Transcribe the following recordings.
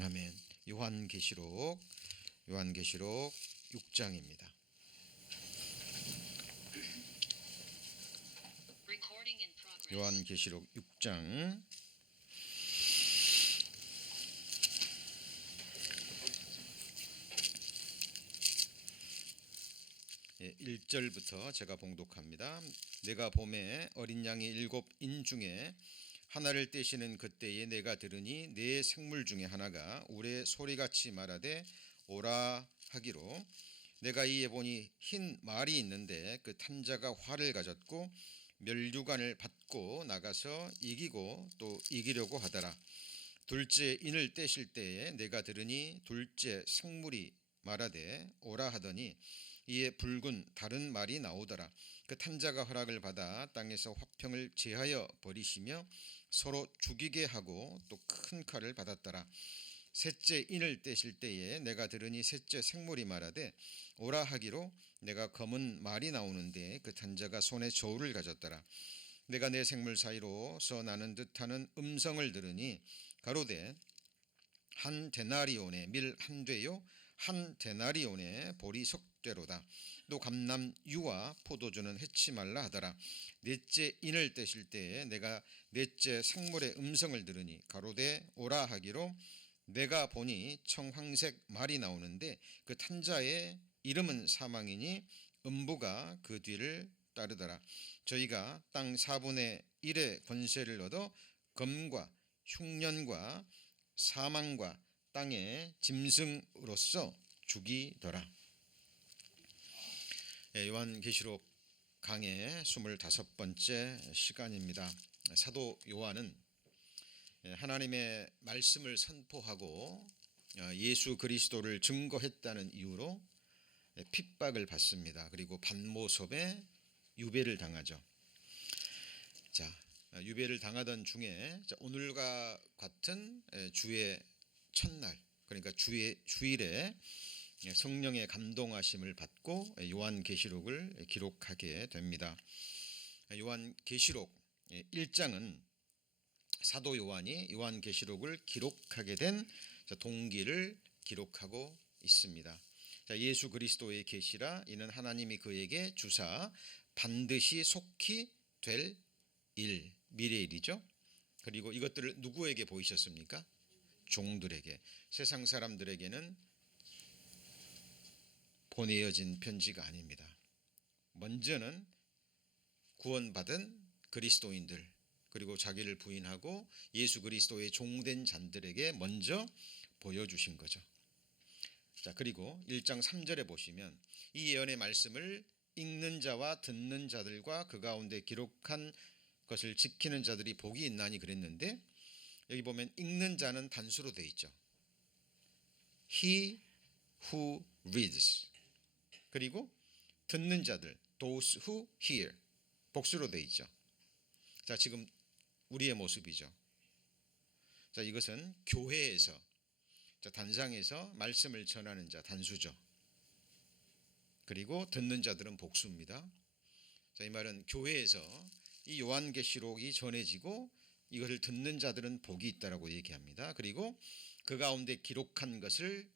아멘. 요한계시록 6장입니다. 요한계시록 6장 1절부터 제가 봉독합니다. 내가 봄에 어린 양이 7 중에 하나를 떼시는 그때에 내가 들으니 네 생물 중에 하나가 울에 소리같이 말하되 오라 하기로, 내가 이에 보니 흰 말이 있는데 그 탄자가 활을 가졌고 면류관을 받고 나가서 이기고 또 이기려고 하더라. 둘째 인을 떼실 때에 내가 들으니 둘째 생물이 말하되 오라 하더니 이에 붉은 다른 말이 나오더라. 그 탄자가 허락을 받아 땅에서 화평을 제하여 버리시며 서로 죽이게 하고 또 큰 칼을 받았더라. 셋째 인을 떼실 때에 내가 들으니 셋째 생물이 말하되 오라 하기로, 내가 검은 말이 나오는데 그 탄자가 손에 저울을 가졌더라. 내가 내 생물 사이로서 나는 듯하는 음성을 들으니 가로되 한 데나리온에 밀 한 되요 한 데나리온에 보리 석대로다. 또 감람유와 포도주는 해치 말라 하더라. 넷째 인을 떼실 때에 내가 넷째 생물의 음성을 들으니 가로되 오라 하기로, 내가 보니 청황색 말이 나오는데 그 탄자의 이름은 사망이니 음부가 그 뒤를 따르더라. 저희가 땅 4분의 1의 권세를 얻어 검과 흉년과 사망과 땅의 짐승으로서 죽이더라. 요한계시록 강의 25번째 시간입니다. 사도 요한은 하나님의 말씀을 선포하고 예수 그리스도를 증거했다는 이유로 핍박을 받습니다. 그리고 반모섭에 유배를 당하죠. 유배를 당하던 중에 오늘과 같은 주의 첫날, 그러니까 주일에 성령의 감동하심을 받고 요한계시록을 기록하게 됩니다. 요한계시록 1장은 사도 요한이 요한계시록을 기록하게 된 동기를 기록하고 있습니다. 예수 그리스도의 계시라, 이는 하나님이 그에게 주사 반드시 속히 될 일, 미래일이죠. 그리고 이것들을 누구에게 보이셨습니까? 종들에게. 세상 사람들에게는 보내어진 편지가 아닙니다. 먼저는 구원받은 그리스도인들, 그리고 자기를 부인하고 예수 그리스도의 종된 자들에게 먼저 보여주신 거죠. 그리고 1장 3절에 보시면 이 예언의 말씀을 읽는 자와 듣는 자들과 그 가운데 기록한 것을 지키는 자들이 복이 있나니 그랬는데, 여기 보면 읽는 자는 단수로 되어 있죠. He who reads. 그리고 듣는 자들 those who hear, 복수로 되어 있죠. 지금 우리의 모습이죠. 이것은 교회에서, 단상에서 말씀을 전하는 자 단수죠. 그리고 듣는 자들은 복수입니다. 이 말은 교회에서 이 요한계시록이 전해지고 이것을 듣는 자들은 복이 있다라고 얘기합니다. 그리고 그 가운데 기록한 것을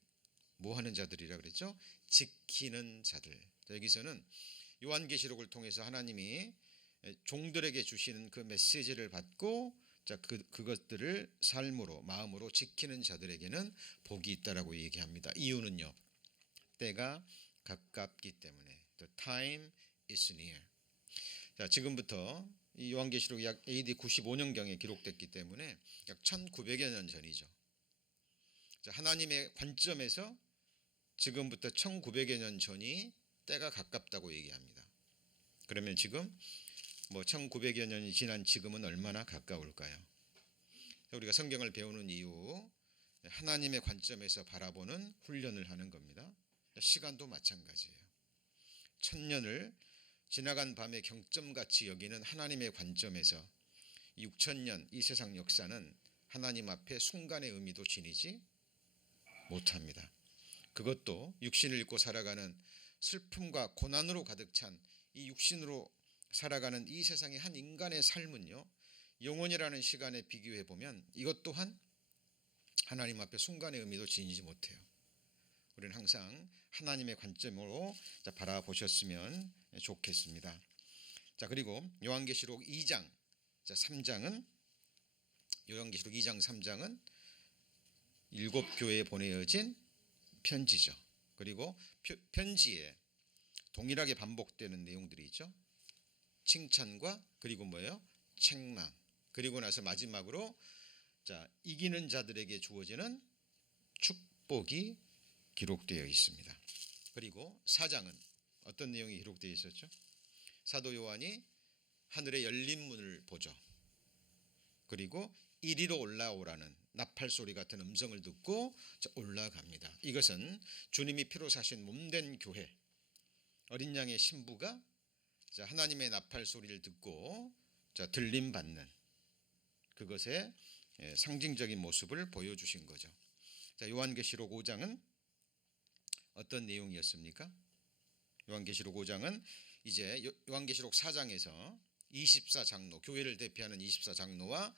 뭐 하는 자들이라 그랬죠? 지키는 자들. 여기서는 요한계시록을 통해서 하나님이 종들에게 주시는 그 메시지를 받고 그것들을 삶으로, 마음으로 지키는 자들에게는 복이 있다라고 얘기합니다. 이유는요, 때가 가깝기 때문에. The time is near. 지금부터 이 요한계시록이 약 AD 95년경에 기록됐기 때문에 약 1900여 년 전이죠. 하나님의 관점에서 지금부터 1900여 년 전이 때가 가깝다고 얘기합니다. 그러면 지금 1900여 년이 지난 지금은 얼마나 가까울까요? 우리가 성경을 배우는 이유, 하나님의 관점에서 바라보는 훈련을 하는 겁니다. 시간도 마찬가지예요. 1000년을 지나간 밤의 경점같이 여기는 하나님의 관점에서 6000년 이 세상 역사는 하나님 앞에 순간의 의미도 지니지 못합니다. 그것도 육신을 입고 살아가는 슬픔과 고난으로 가득 찬 이 육신으로 살아가는 이 세상의 한 인간의 삶은요, 영원이라는 시간에 비교해 보면 이것 또한 하나님 앞에 순간의 의미도 지니지 못해요. 우리는 항상 하나님의 관점으로 바라보셨으면 좋겠습니다. 자, 그리고 요한계시록 2장 3장은 요한계시록 2장 3장은 7교회에 보내어진 편지죠. 그리고 편지에 동일하게 반복되는 내용들이 있죠. 칭찬과 그리고 뭐예요? 책망. 그리고 나서 마지막으로 이기는 자들에게 주어지는 축복이 기록되어 있습니다. 그리고 4장은 어떤 내용이 기록되어 있었죠? 사도 요한이 하늘의 열린 문을 보죠. 그리고 이리로 올라오라는 나팔 소리 같은 음성을 듣고 올라갑니다. 이것은 주님이 피로 사신 몸된 교회, 어린 양의 신부가 하나님의 나팔 소리를 듣고 들림 받는 그것의 상징적인 모습을 보여주신 거죠. 요한계시록 5장은 어떤 내용이었습니까? 요한계시록 5장은 이제 요한계시록 4장에서 24장로, 교회를 대표하는 24장로와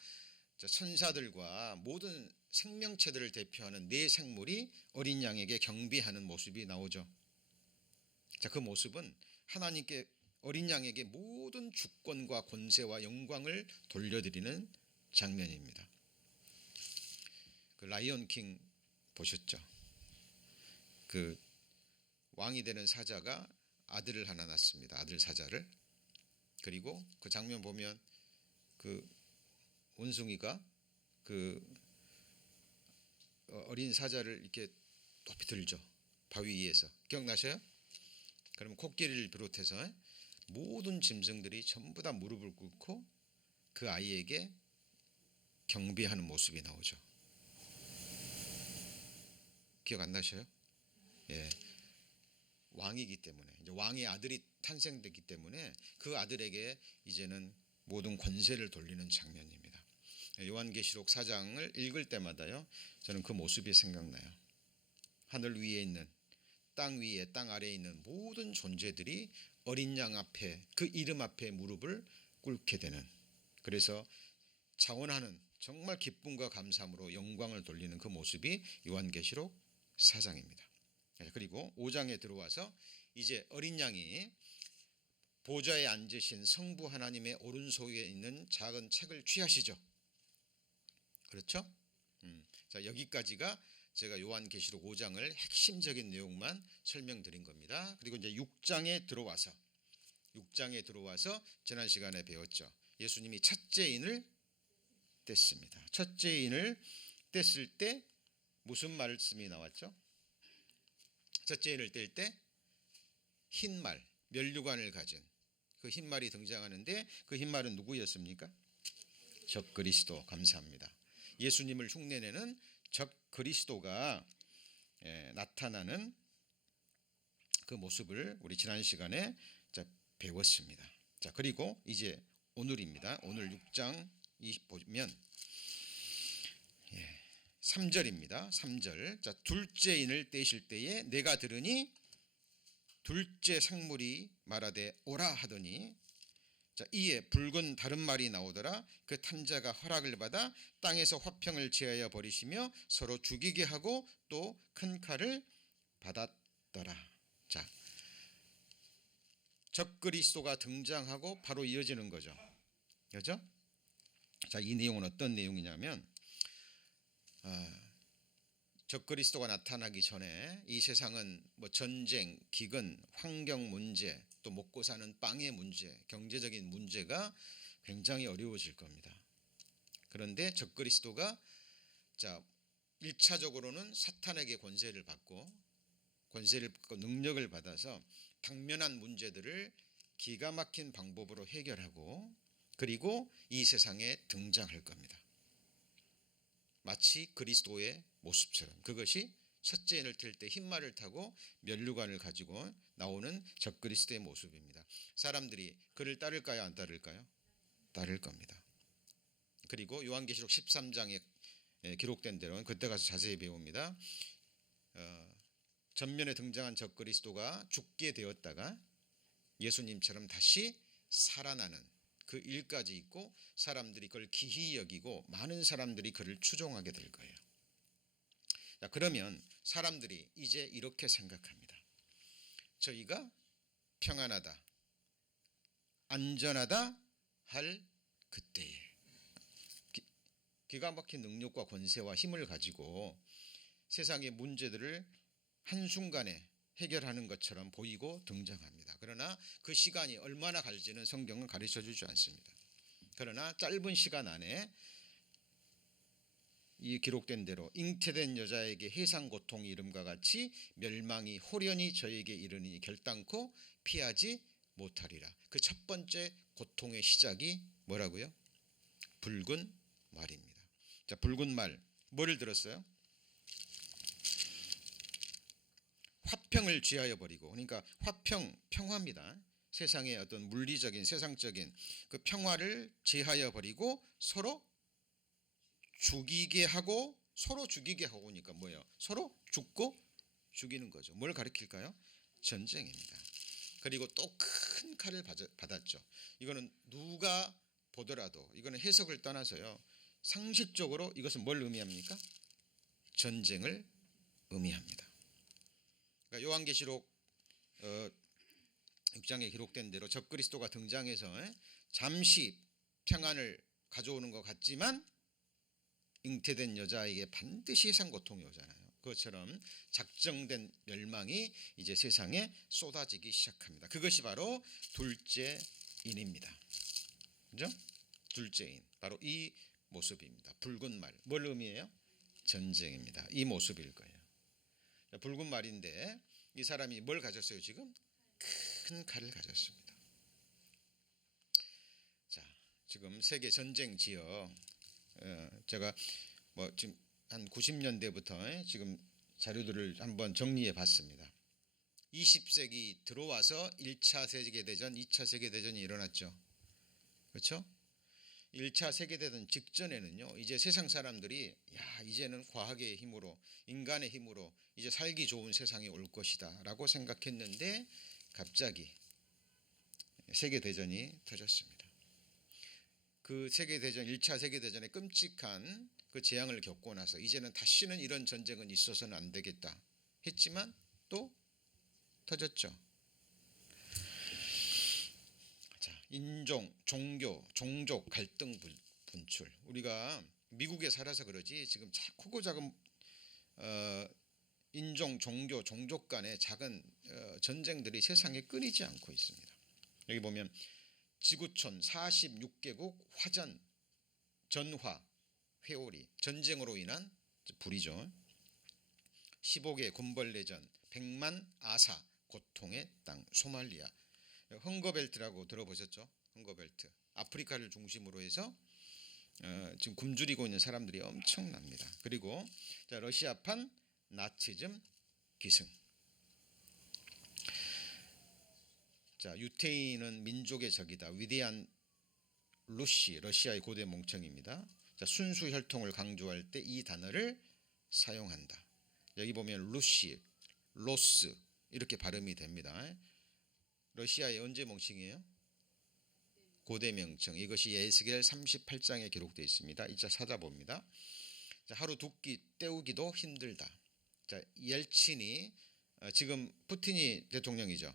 천사들과 모든 생명체들을 대표하는 네 생물이 어린 양에게 경배하는 모습이 나오죠. 그 모습은 하나님께 어린 양에게 모든 주권과 권세와 영광을 돌려드리는 장면입니다. 그 라이언 킹 보셨죠? 그 왕이 되는 사자가 아들을 하나 낳습니다. 아들 사자를. 그리고 그 장면 보면 그 원숭이가 그 어린 사자를 이렇게 높이 들죠. 바위 위에서. 기억나셔요? 그러면 코끼리를 비롯해서 모든 짐승들이 전부 다 무릎을 꿇고 그 아이에게 경배하는 모습이 나오죠. 기억 안 나셔요? 예. 왕이기 때문에, 이제 왕의 아들이 탄생됐기 때문에 그 아들에게 이제는 모든 권세를 돌리는 장면입니다. 요한계시록 4장을 읽을 때마다요, 저는 그 모습이 생각나요. 하늘 위에 있는, 땅 위에, 땅 아래에 있는 모든 존재들이 어린 양 앞에, 그 이름 앞에 무릎을 꿇게 되는, 그래서 자원하는 정말 기쁨과 감사함으로 영광을 돌리는 그 모습이 요한계시록 4장입니다. 그리고 5장에 들어와서 이제 어린 양이 보좌에 앉으신 성부 하나님의 오른손에 있는 작은 책을 취하시죠. 그렇죠? 자, 여기까지가 제가 요한계시록 5장을 핵심적인 내용만 설명드린 겁니다. 그리고 이제 6장에 들어와서 지난 시간에 배웠죠. 예수님이 첫째 인을 뗐습니다. 첫째 인을 뗐을 때 무슨 말씀이 나왔죠? 첫째 인을 뗄 때 흰 말, 면류관을 가진 그 흰 말이 등장하는데 그 흰 말은 누구였습니까? 적그리스도. 감사합니다. 예수님을 흉내내는 적그리스도가 나타나는 그 모습을 우리 지난 시간에 배웠습니다. 자, 그리고 이제 오늘입니다. 오늘 6장 보면 3절입니다. 3절. 자, 둘째 인을 떼실 때에 내가 들으니 둘째 생물이 말하되 오라 하더니, 자, 이에 붉은 다른 말이 나오더라. 그 탄자가 허락을 받아 땅에서 화평을 제하여 버리시며 서로 죽이게 하고 또 큰 칼을 받았더라. 자, 적그리스도가 등장하고 바로 이어지는 거죠. 그렇죠? 자, 이 내용은 어떤 내용이냐면 적그리스도가 나타나기 전에 이 세상은 뭐 전쟁, 기근, 환경 문제, 또 먹고 사는 빵의 문제, 경제적인 문제가 굉장히 어려워질 겁니다. 그런데 적그리스도가 1차적으로는 사탄에게 권세를 받고 능력을 받아서 당면한 문제들을 기가 막힌 방법으로 해결하고 그리고 이 세상에 등장할 겁니다. 마치 그리스도의 모습처럼. 그것이 첫째 인을 뗄 때 흰말을 타고 면류관을 가지고 나오는 적그리스도의 모습입니다. 사람들이 그를 따를까요, 안 따를까요? 따를 겁니다. 그리고 요한계시록 13장에 기록된 대로 그때 가서 자세히 배웁니다. 전면에 등장한 적그리스도가 죽게 되었다가 예수님처럼 다시 살아나는 그 일까지 있고 사람들이 그걸 기히 여기고 많은 사람들이 그를 추종하게 될 거예요. 자, 그러면 사람들이 이제 이렇게 생각합니다. 저희가 평안하다, 안전하다 할 그때에 기가 막힌 능력과 권세와 힘을 가지고 세상의 문제들을 한순간에 해결하는 것처럼 보이고 등장합니다. 그러나 그 시간이 얼마나 갈지는 성경은 가르쳐주지 않습니다. 그러나 짧은 시간 안에 이 기록된 대로 잉태된 여자에게 해상 고통이 이름과 같이 멸망이 호련히 저에게 이르니 결단코 피하지 못하리라. 그 첫 번째 고통의 시작이 뭐라고요? 붉은 말입니다. 자, 붉은 말 뭐를 들었어요? 화평을 취하여 버리고, 그러니까 평화입니다. 세상의 어떤 물리적인 세상적인 그 평화를 제하여 버리고 서로 죽이게 하고, 서로 죽이게 하고니까 뭐예요? 서로 죽고 죽이는 거죠. 뭘 가리킬까요? 전쟁입니다. 그리고 또 큰 칼을 받았죠. 이거는 누가 보더라도 이거는 해석을 떠나서요, 상식적으로 이것은 뭘 의미합니까? 전쟁을 의미합니다. 그러니까 요한계시록 6장에 기록된 대로 적그리스도가 등장해서 잠시 평안을 가져오는 것 같지만 잉태된 여자에게 반드시 해상 고통이 오잖아요. 그것처럼 작정된 멸망이 이제 세상에 쏟아지기 시작합니다. 그것이 바로 둘째 인입니다. 그죠? 둘째 인, 바로 이 모습입니다. 붉은 말, 뭘 의미해요? 전쟁입니다. 이 모습일 거예요. 붉은 말인데 이 사람이 뭘 가졌어요? 지금 큰 칼을 가졌습니다. 자, 지금 세계 전쟁 지역, 제가 뭐 지금 한 90년대부터 지금 자료들을 한번 정리해 봤습니다. 20세기 들어와서 1차 세계대전, 2차 세계대전이 일어났죠. 그렇죠? 1차 세계대전 직전에는요, 이제 세상 사람들이 이제는 과학의 힘으로, 인간의 힘으로 이제 살기 좋은 세상이 올 것이다 라고 생각했는데 갑자기 세계대전이 터졌습니다. 그 세계대전, 1차 세계대전의 끔찍한 그 재앙을 겪고 나서 이제는 다시는 이런 전쟁은 있어서는 안 되겠다 했지만 또 터졌죠. 자, 인종, 종교, 종족 갈등 분출. 우리가 미국에 살아서 그러지 지금 크고 작은 인종, 종교, 종족 간의 작은 전쟁들이 세상에 끊이지 않고 있습니다. 여기 보면 지구촌 46개국 화전, 전화, 회오리, 전쟁으로 인한 불이죠. 15개 군벌내전, 100만 아사, 고통의 땅, 소말리아. 헝거벨트라고 들어보셨죠? 헝거벨트. 아프리카를 중심으로 해서 지금 굶주리고 있는 사람들이 엄청납니다. 그리고 자, 러시아판 나치즘 기승. 자, 유태인은 민족의 적이다. 위대한 루시, 러시아의 고대 몽청입니다. 자, 순수 혈통을 강조할 때 이 단어를 사용한다. 여기 보면 루시, 로스 이렇게 발음이 됩니다. 러시아의 언제 몽칭이에요? 고대 명칭. 이것이 에스겔 38장에 기록되어 있습니다. 이자 찾아봅니다. 자, 하루 두 끼 때우기도 힘들다. 자, 옐친이 지금 푸틴이 대통령이죠.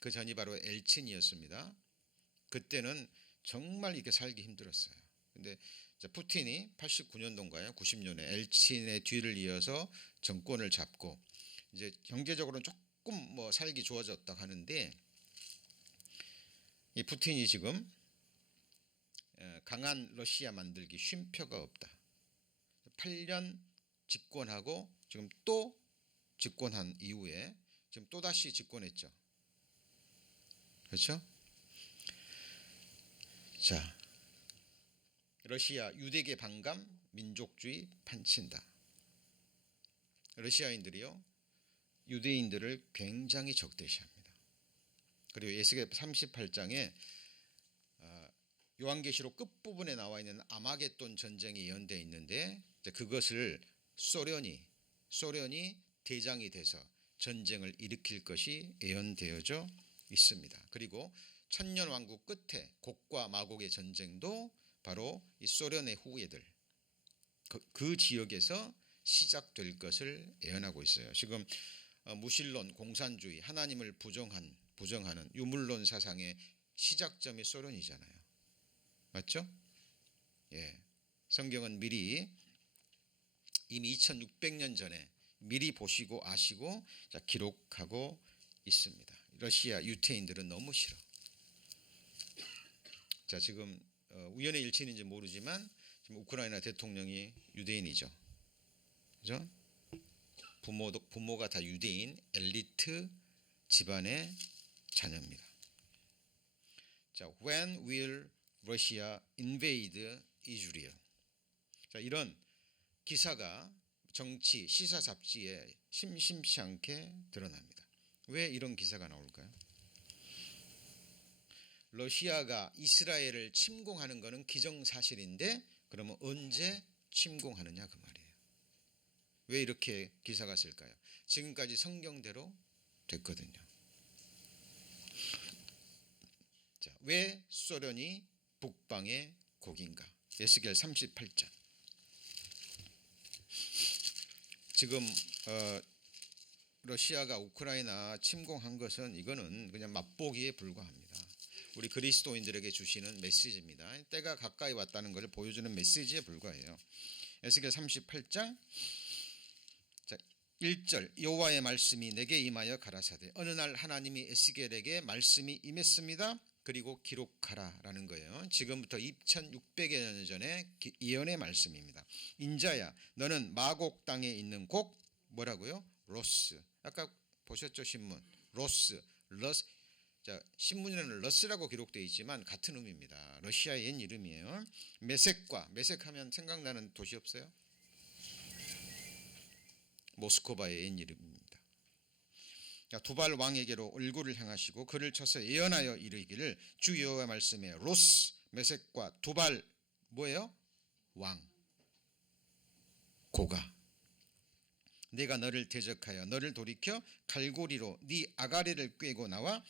그 전이 바로 엘친이었습니다. 그때는 정말 이렇게 살기 힘들었어요. 근데 푸틴이 89년도인가요? 90년에 엘친의 뒤를 이어서 정권을 잡고 이제 경제적으로는 조금 뭐 살기 좋아졌다 하는데 이 푸틴이 지금 강한 러시아 만들기 쉼표가 없다. 8년 집권하고 지금 또 집권한 이후에 지금 또다시 집권했죠. 그렇죠? 자, 러시아 유대계 반감, 민족주의 판친다. 러시아인들이요, 유대인들을 굉장히 적대시합니다. 그리고 에스겔 38장에 요한계시록 끝부분에 나와 있는 아마겟돈 전쟁이 예언되어 있는데 그것을 소련이 대장이 돼서 전쟁을 일으킬 것이 예언되어져 있습니다. 그리고 천년 왕국 끝에 곡과 마곡의 전쟁도 바로 이 소련의 후예들 그 지역에서 시작될 것을 예언하고 있어요. 지금 무신론, 공산주의, 하나님을 부정하는 유물론 사상의 시작점이 소련이잖아요. 맞죠? 예. 성경은 미리 이미 2600년 전에 미리 보시고 아시고 기록하고 있습니다. 러시아 유태인들은 너무 싫어. 자, 지금 우연의 일치인지 모르지만 지금 우크라이나 대통령이 유대인이죠. 그죠? 부모가 다 유대인 엘리트 집안의 자녀입니다. 자, when will Russia invade Israel? 자, 이런 기사가 정치 시사 잡지에 심심치 않게 드러납니다. 왜 이런 기사가 나올까요? 러시아가 이스라엘을 침공하는 것은 기정사실인데 그러면 언제 침공하느냐 그 말이에요. 왜 이렇게 기사가 쓸까요? 지금까지 성경대로 됐거든요. 자, 왜 소련이 북방의 곡인가? 에스겔 38장. 지금 러시아가 우크라이나 침공한 것은 이거는 그냥 맛보기에 불과합니다. 우리 그리스도인들에게 주시는 메시지입니다. 때가 가까이 왔다는 것을 보여주는 메시지에 불과해요. 에스겔 38장 1절 여호와의 말씀이 내게 임하여 가라사대 어느 날 하나님이 에스겔에게 말씀이 임했습니다. 그리고 기록하라라는 거예요. 지금부터 2600여 년 전에 예언의 말씀입니다. 인자야 너는 마곡 땅에 있는 곡 뭐라고요? 로스. 아까 보셨죠 신문. 로스. 자, 신문에는 러스라고 기록되어 있지만 같은 의미입니다. 러시아의 옛 이름이에요. 메색하면 생각나는 도시 없어요? 모스크바의 옛 이름입니다. 두발 왕에게로 얼굴을 향하시고 그를 쳐서 예언하여 이르기를 주 여호와의 말씀에 로스, 메색과 두발 뭐예요? 왕, 고가 내가 너를 대적하여 너를 돌이켜 갈고리로 네 아가리를 꿰고 나와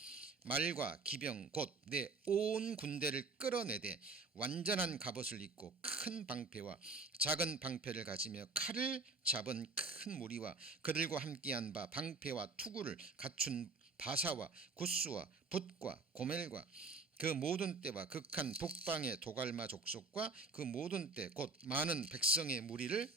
말과 기병 곧 내 온 군대를 끌어내되 완전한 갑옷을 입고 큰 방패와 작은 방패를 가지며 칼을 잡은 큰 무리와 그들과 함께한 바 방패와 투구를 갖춘 바사와 굿수와 붓과 고멜과 그 모든 떼와 극한 북방의 도갈마 족속과 그 모든 떼 곧 많은 백성의 무리를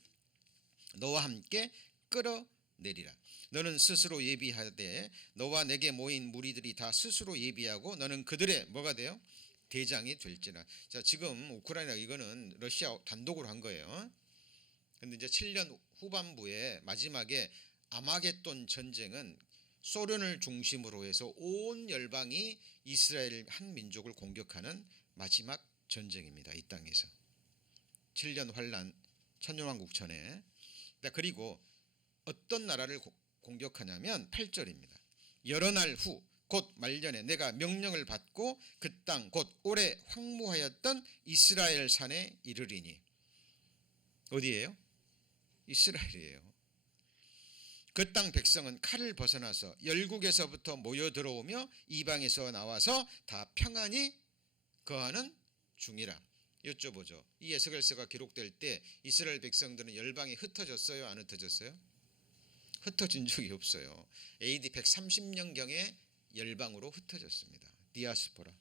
너와 함께 끌어내리라. 너는 스스로 예비하되 너와 내게 모인 무리들이 다 스스로 예비하고 너는 그들의 뭐가 돼요? 대장이 될지라. 자, 지금 우크라이나 이거는 러시아 단독으로 한 거예요. 근데 이제 7년 후반부에 마지막에 아마겟돈 전쟁은 소련을 중심으로 해서 온 열방이 이스라엘 한 민족을 공격하는 마지막 전쟁입니다. 이 땅에서 7년 환란 천년왕국 전에. 그리고 어떤 나라를 공격하냐면 8절입니다. 여러 날 후 곧 말년에 내가 명령을 받고 그 땅 곧 오래 황무하였던 이스라엘 산에 이르리니. 어디예요? 이스라엘이에요. 그 땅 백성은 칼을 벗어나서 열국에서부터 모여 들어오며 이방에서 나와서 다 평안히 거하는 중이라. 여쭤보죠. 이 에스겔서가 기록될 때 이스라엘 백성들은 열방에 흩어졌어요? 안 흩어졌어요? 흩어진 적이 없어요. AD 130년경에 열방으로 흩어졌습니다. 디아스포라.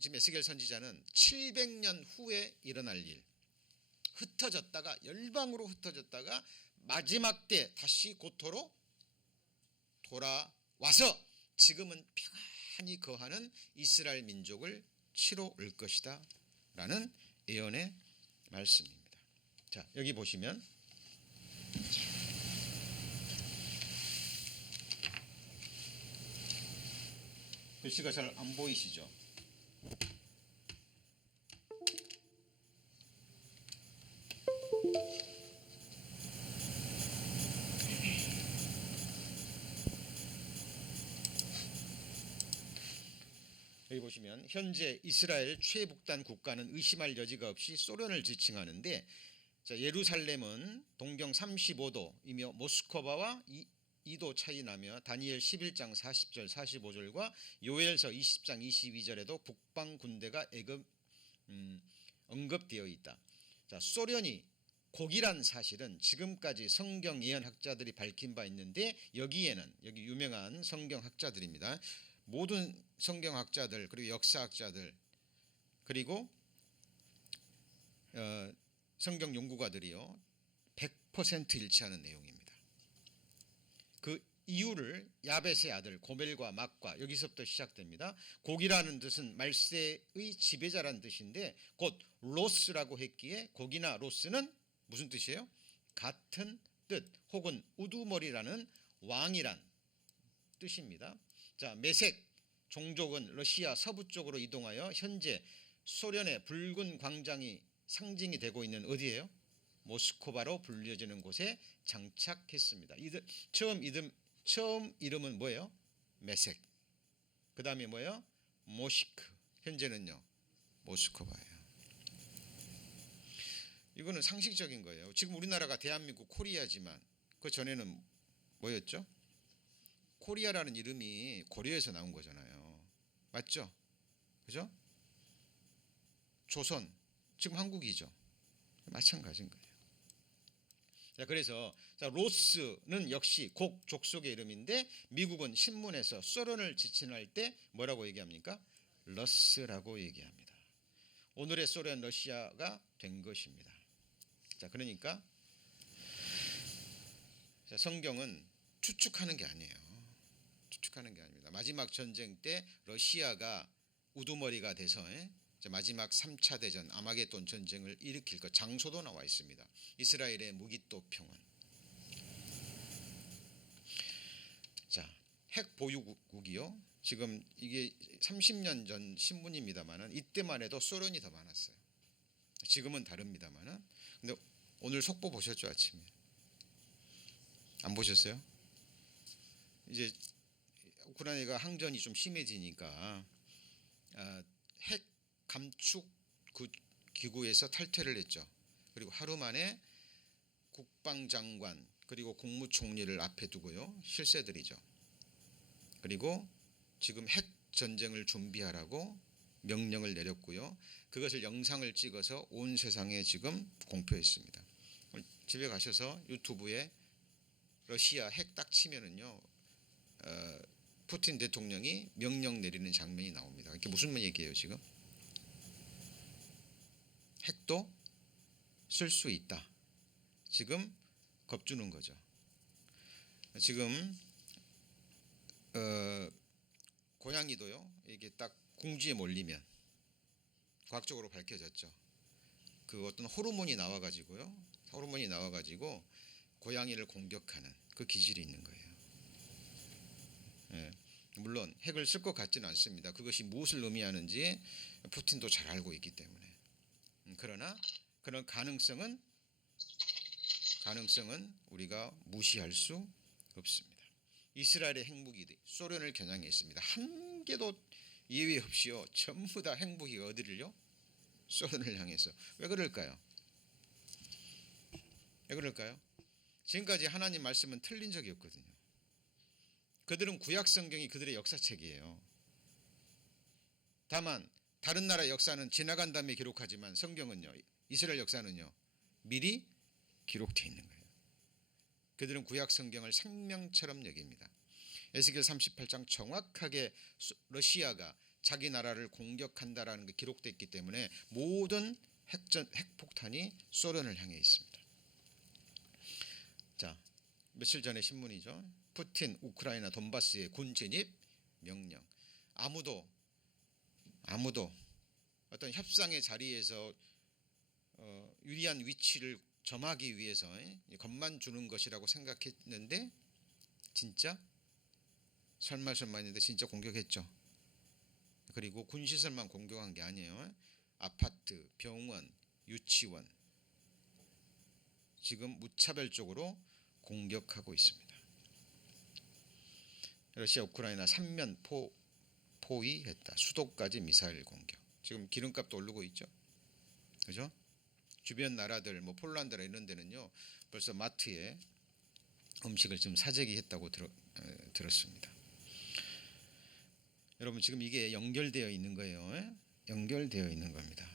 지금 에스겔 선지자는 700년 후에 일어날 일, 흩어졌다가 열방으로 흩어졌다가 마지막 때 다시 고토로 돌아와서 지금은 평안히 거하는 이스라엘 민족을 치러 올 것이다 라는 예언의 말씀입니다. 자, 여기 보시면 글씨가 잘 안 보이시죠? 여기 보시면 현재 이스라엘 최북단 국가는 의심할 여지가 없이 소련을 지칭하는데, 자, 예루살렘은 동경 35도이며 모스크바와 2도 차이 나며 다니엘 11장 40절 45절과 요엘서 20장 22절에도 북방 군대가 언급되어 있다. 자, 소련이 곡이란 사실은 지금까지 성경 예언학자들이 밝힌 바 있는데 여기에는 여기 유명한 성경학자들입니다. 모든 성경학자들 그리고 역사학자들 그리고 성경 연구가들이요 100% 일치하는 내용입니다. 그 이유를 야벳의 아들 고멜과 막과 여기서부터 시작됩니다. 곡이라는 뜻은 말세의 지배자라는 뜻인데 곧 로스라고 했기에 곡이나 로스는 무슨 뜻이에요? 같은 뜻 혹은 우두머리라는 왕이란 뜻입니다. 자, 메색 종족은 러시아 서부 쪽으로 이동하여 현재 소련의 붉은 광장이 상징이 되고 있는 어디예요? 모스크바로 불려지는 곳에 장착했습니다. 처음 이름은 뭐예요? 메색. 그 다음에 뭐예요? 모시크. 현재는요 모스크바예요. 이거는 상식적인 거예요. 지금 우리나라가 대한민국 코리아지만 그 전에는 뭐였죠? 코리아라는 이름이 고려에서 나온 거잖아요. 맞죠? 그죠? 조선 지금 한국이죠. 마찬가지인 거예요. 자, 그래서 로스는 역시 곡 족속의 이름인데 미국은 신문에서 소련을 지칭할 때 뭐라고 얘기합니까? 러스라고 얘기합니다. 오늘의 소련 러시아가 된 것입니다. 자, 그러니까 성경은 추측하는 게 아니에요. 추측하는 게 아닙니다. 마지막 전쟁 때 러시아가 우두머리가 돼서 마지막 3차 대전 아마겟돈 전쟁을 일으킬 것 장소도 나와 있습니다. 이스라엘의 무기토 평원. 자, 핵 보유국이요. 지금 이게 30년 전 신문입니다만은 이때만 해도 소련이 더 많았어요. 지금은 다릅니다만은. 근데 오늘 속보 보셨죠 아침에? 안 보셨어요? 이제 우크라이나가 항전이 좀 심해지니까 핵 감축 기구에서 탈퇴를 했죠. 그리고 하루 만에 국방장관 그리고 국무총리를 앞에 두고요 실세들이죠. 그리고 지금 핵 전쟁을 준비하라고 명령을 내렸고요. 그것을 영상을 찍어서 온 세상에 지금 공표했습니다. 집에 가셔서 유튜브에 러시아 핵 딱 치면은요 푸틴 대통령이 명령 내리는 장면이 나옵니다. 이게 무슨 얘기예요 지금? 핵도 쓸 수 있다. 지금 겁주는 거죠. 지금 고양이도요. 이게 딱 궁지에 몰리면 과학적으로 밝혀졌죠. 그 어떤 호르몬이 나와가지고요. 호르몬이 나와가지고 고양이를 공격하는 그 기질이 있는 거예요. 예. 물론 핵을 쓸 것 같지는 않습니다. 그것이 무엇을 의미하는지 푸틴도 잘 알고 있기 때문에. 그러나 그런 가능성은 우리가 무시할 수 없습니다. 이스라엘의 핵무기들이 소련을 겨냥했습니다. 한 개도 예외 없이요. 전부 다 핵무기가 어디를요? 소련을 향해서. 왜 그럴까요? 왜 그럴까요? 지금까지 하나님 말씀은 틀린 적이 없거든요. 그들은 구약 성경이 그들의 역사책이에요. 다만 다른 나라 역사는 지나간 다음에 기록하지만 성경은요. 이스라엘 역사는요. 미리 기록되어 있는 거예요. 그들은 구약 성경을 생명처럼 여깁니다. 에스겔 38장 정확하게 러시아가 자기 나라를 공격한다라는 게 기록되어 있기 때문에 모든 핵폭탄이 소련을 향해 있습니다. 자, 며칠 전에 신문이죠. 푸틴 우크라이나 돈바스의 군 진입 명령. 아무도 어떤 협상의 자리에서 유리한 위치를 점하기 위해서 겁만 주는 것이라고 생각했는데 진짜 설마 했는데 진짜 공격했죠. 그리고 군시설만 공격한 게 아니에요. 아파트, 병원, 유치원 지금 무차별적으로 공격하고 있습니다. 러시아 우크라이나 3면 포위했다. 수도까지 미사일 공격. 지금 기름값도 오르고 있죠. 그죠? 주변 나라들 뭐 폴란드나 이런 데는요. 벌써 마트에 음식을 지금 사재기 했다고 들었습니다. 여러분 지금 이게 연결되어 있는 거예요. 연결되어 있는 겁니다.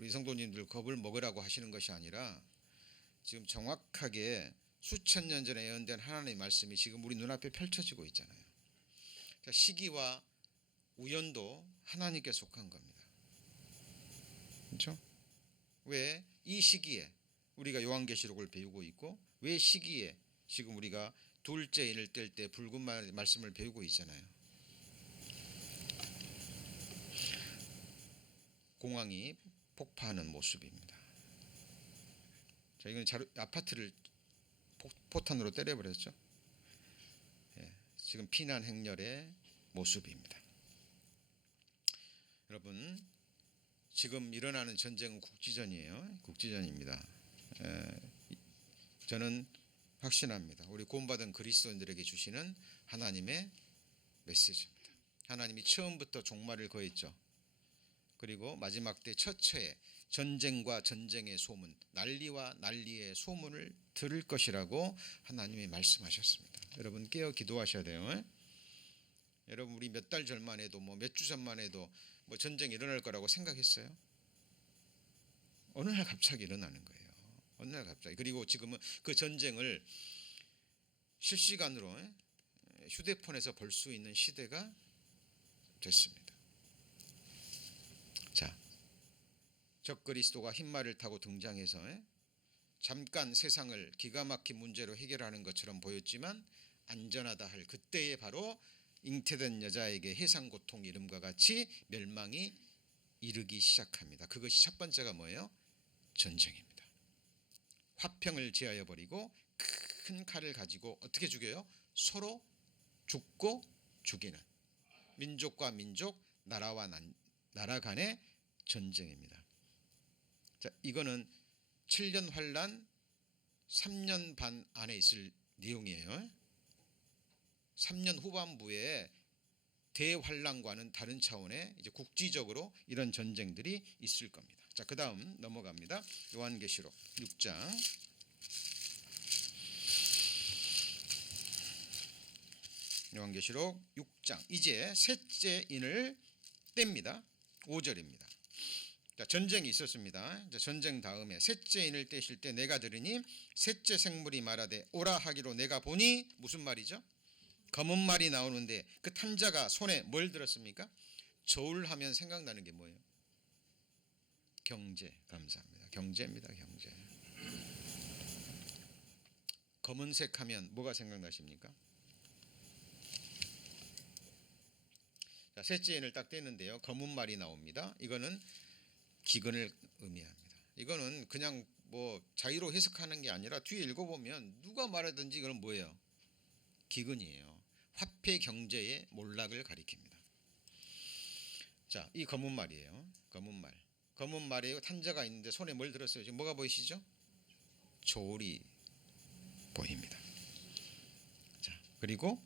우리 성도님들 겁을 먹으라고 하시는 것이 아니라 지금 정확하게 수천 년 전에 예언된 하나님의 말씀이 지금 우리 눈앞에 펼쳐지고 있잖아요. 시기와 우연도 하나님께 속한 겁니다. 그렇죠? 왜 이 시기에 우리가 요한계시록을 배우고 있고 왜 시기에 지금 우리가 둘째 인을 뗄 때 붉은 말씀을 배우고 있잖아요. 공황이 폭파하는 모습입니다. 자, 이건 아파트를 포탄으로 때려버렸죠. 예, 지금 피난 행렬의 모습입니다. 여러분, 지금 일어나는 전쟁은 국지전이에요. 국지전입니다. 저는 확신합니다. 우리 구원받은 그리스도인들에게 주시는 하나님의 메시지입니다. 하나님이 처음부터 종말을 거했죠. 그리고 마지막 때 처처에 전쟁과 전쟁의 소문, 난리와 난리의 소문을 들을 것이라고 하나님이 말씀하셨습니다. 여러분 깨어 기도하셔야 돼요. 여러분 우리 몇 달 전만 해도 몇 주 전만 해도 전쟁이 일어날 거라고 생각했어요? 어느 날 갑자기 일어나는 거예요. 어느 날 갑자기. 그리고 지금은 그 전쟁을 실시간으로 휴대폰에서 볼 수 있는 시대가 됐습니다. 자, 적그리스도가 흰말을 타고 등장해서 잠깐 세상을 기가 막힌 문제로 해결하는 것처럼 보였지만 안전하다 할 그때에 바로 잉태된 여자에게 해상 고통 이름과 같이 멸망이 이르기 시작합니다. 그것이 첫 번째가 뭐예요? 전쟁입니다. 화평을 제하여 버리고 큰 칼을 가지고 어떻게 죽여요? 서로 죽고 죽이는 민족과 민족, 나라와 나라 간의 전쟁입니다. 자, 이거는 7년 환란 3년 반 안에 있을 내용이에요. 3년 후반부에 대환란과는 다른 차원의 이제 국지적으로 이런 전쟁들이 있을 겁니다. 자, 그다음 넘어갑니다. 요한계시록 6장. 요한계시록 6장. 이제 셋째 인을 뗍니다. 5절입니다. 자, 전쟁이 있었습니다. 자, 전쟁 다음에 셋째 인을 떼실 때 내가 들으니 셋째 생물이 말하되 오라 하기로 내가 보니 무슨 말이죠? 검은 말이 나오는데 그 탄자가 손에 뭘 들었습니까? 저울하면 생각나는 게 뭐예요? 경제. 감사합니다. 경제입니다. 경제. 검은색 하면 뭐가 생각나십니까? 자, 셋째 인을 딱 떼는데요. 검은 말이 나옵니다. 이거는 기근을 의미합니다. 이거는 그냥 자유로 해석하는 게 아니라 뒤에 읽어보면 누가 말하든지 이건 뭐예요? 기근이에요. 화폐 경제의 몰락을 가리킵니다. 자, 이 검은 말이에요. 검은 말. 검은 말에 탄자가 있는데 손에 뭘 들었어요? 지금 뭐가 보이시죠? 저울이 보입니다. 자, 그리고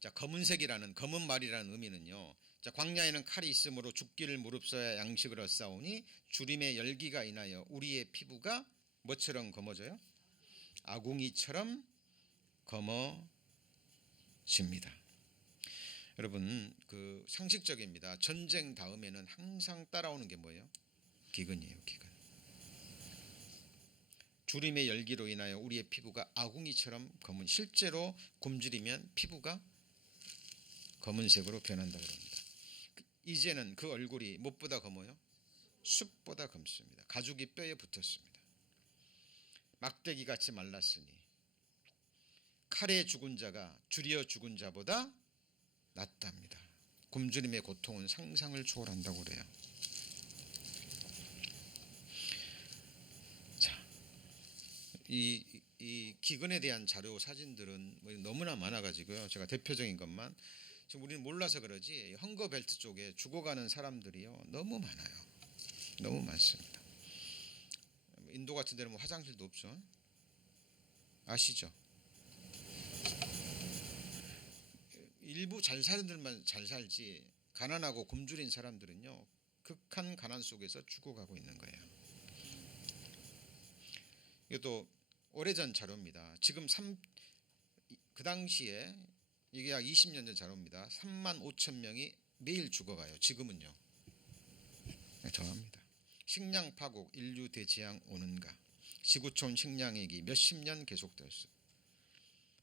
자, 검은색이라는 검은 말이라는 의미는요. 자, 광야에는 칼이 있으므로 죽기를 무릅써야 양식을 얻사오니 주림의 열기가 인하여 우리의 피부가 뭐처럼 검어져요? 아궁이처럼 검어집니다. 여러분 그 상식적입니다. 전쟁 다음에는 항상 따라오는 게 뭐예요? 기근이에요. 기근. 주림의 열기로 인하여 우리의 피부가 아궁이처럼 검은, 실제로 굶주리면 피부가 검은색으로 변한다고 합니다. 이제는 그 얼굴이 무엇보다 검어요? 숯보다 검습니다. 가죽이 뼈에 붙었습니다. 막대기같이 말랐으니 칼에 죽은 자가 줄여 죽은 자보다 낫답니다. 굶주림의 고통은 상상을 초월한다고 그래요. 자, 이 기근에 대한 자료 사진들은 너무나 많아가지고요. 제가 대표적인 것만 지금 우리는 몰라서 그러지 헝거벨트 쪽에 죽어가는 사람들이요 너무 많아요. 너무 많습니다. 인도 같은 데는 화장실도 없죠. 아시죠? 일부 잘 사는 데만 잘 살지 가난하고 굶주린 사람들은요 극한 가난 속에서 죽어가고 있는 거예요. 이것도 오래전 자료입니다. 지금 그 당시에 이게 약 20년 전 자료입니다. 3만 5천 명이 매일 죽어가요. 지금은요 더합니다. 식량 파국, 인류 대재앙 오는가. 지구촌 식량액이 몇십 년 계속되었어.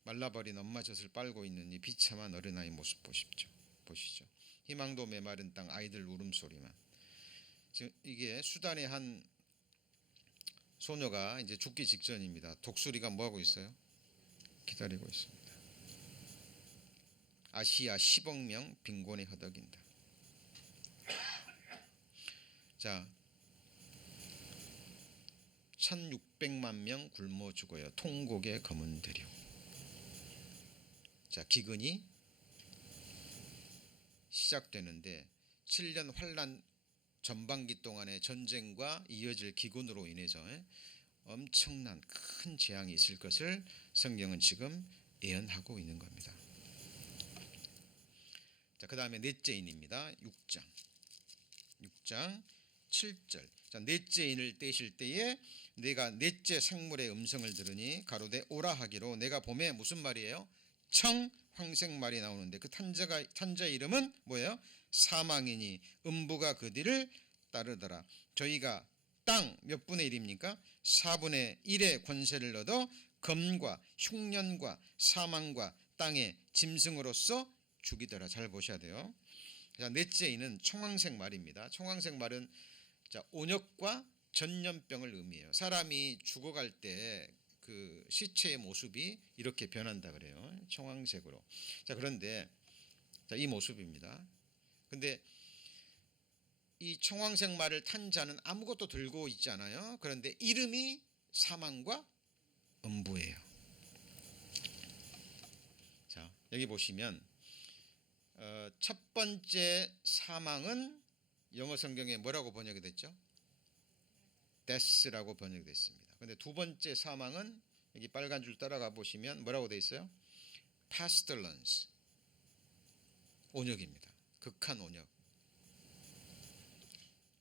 말라버린 엄마 젖을 빨고 있는 이 비참한 어린아이 모습 보시죠. 희망도 메마른 땅, 아이들 울음소리만. 지금 이게 수단의 한 소녀가 이제 죽기 직전입니다. 독수리가 뭐하고 있어요? 기다리고 있습니다. 아시아 10억 명 빈곤에 허덕인다. 자, 1600만 명 굶어 죽어요. 통곡의 검은 대륙. 자, 기근이 시작되는데 7년 환란 전반기 동안의 전쟁과 이어질 기근으로 인해서 엄청난 큰 재앙이 있을 것을 성경은 지금 예언하고 있는 겁니다. 자, 그 다음에 넷째 인입니다. 6장 7절. 자, 넷째 인을 떼실 때에 내가 넷째 생물의 음성을 들으니 가로되 오라 하기로 내가 봄에 무슨 말이에요? 청황색 말이 나오는데 그 탄자의 이름은 뭐예요? 사망이니 음부가 그 뒤를 따르더라. 저희가 땅 몇 분의 1입니까? 4분의 1의 권세를 얻어 검과 흉년과 사망과 땅의 짐승으로서 죽이더라. 잘 보셔야 돼요. 자, 넷째 이는 청황색 말입니다. 청황색 말은 자, 온역과 전염병을 의미해요. 사람이 죽어갈 때 그 시체의 모습이 이렇게 변한다 그래요. 청황색으로. 자, 그런데 자, 이 모습입니다. 근데 이 청황색 말을 탄 자는 아무것도 들고 있지 않아요. 그런데 이름이 사망과 음부예요. 자, 여기 보시면 첫 번째 사망은 영어 성경에 뭐라고 번역이 됐죠? death라고 번역이 됐습니다. 근데 두 번째 사망은 여기 빨간 줄 따라가 보시면 뭐라고 돼 있어요? pestilence. 온역입니다. 극한 온역.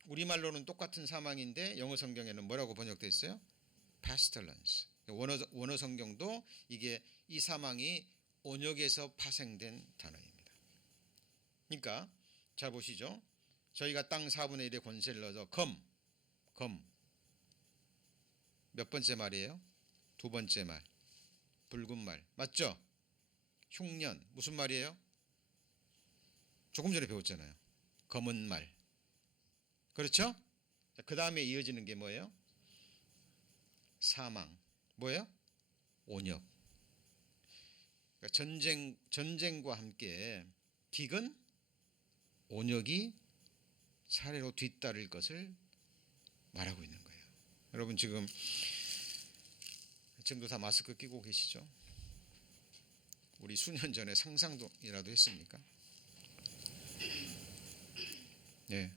우리말로는 똑같은 사망인데 영어 성경에는 뭐라고 번역돼 있어요? pestilence. 원어 성경도 이게 이 사망이 온역에서 파생된 단어입니다. 그러니까 자 보시죠. 저희가 땅 4분의 1의 권세를 얻어 검 몇 번째 말이에요? 두 번째 말. 붉은 말. 맞죠? 흉년. 무슨 말이에요? 조금 전에 배웠잖아요. 검은 말. 그렇죠? 그 다음에 이어지는 게 뭐예요? 사망. 뭐예요? 온역. 그러니까 전쟁과 함께 기근, 온역이 차례로 뒤따를 것을 말하고 있는 거예요. 여러분 지금도 다 마스크 끼고 계시죠? 우리 수년 전에 상상이라도 했습니까? 네,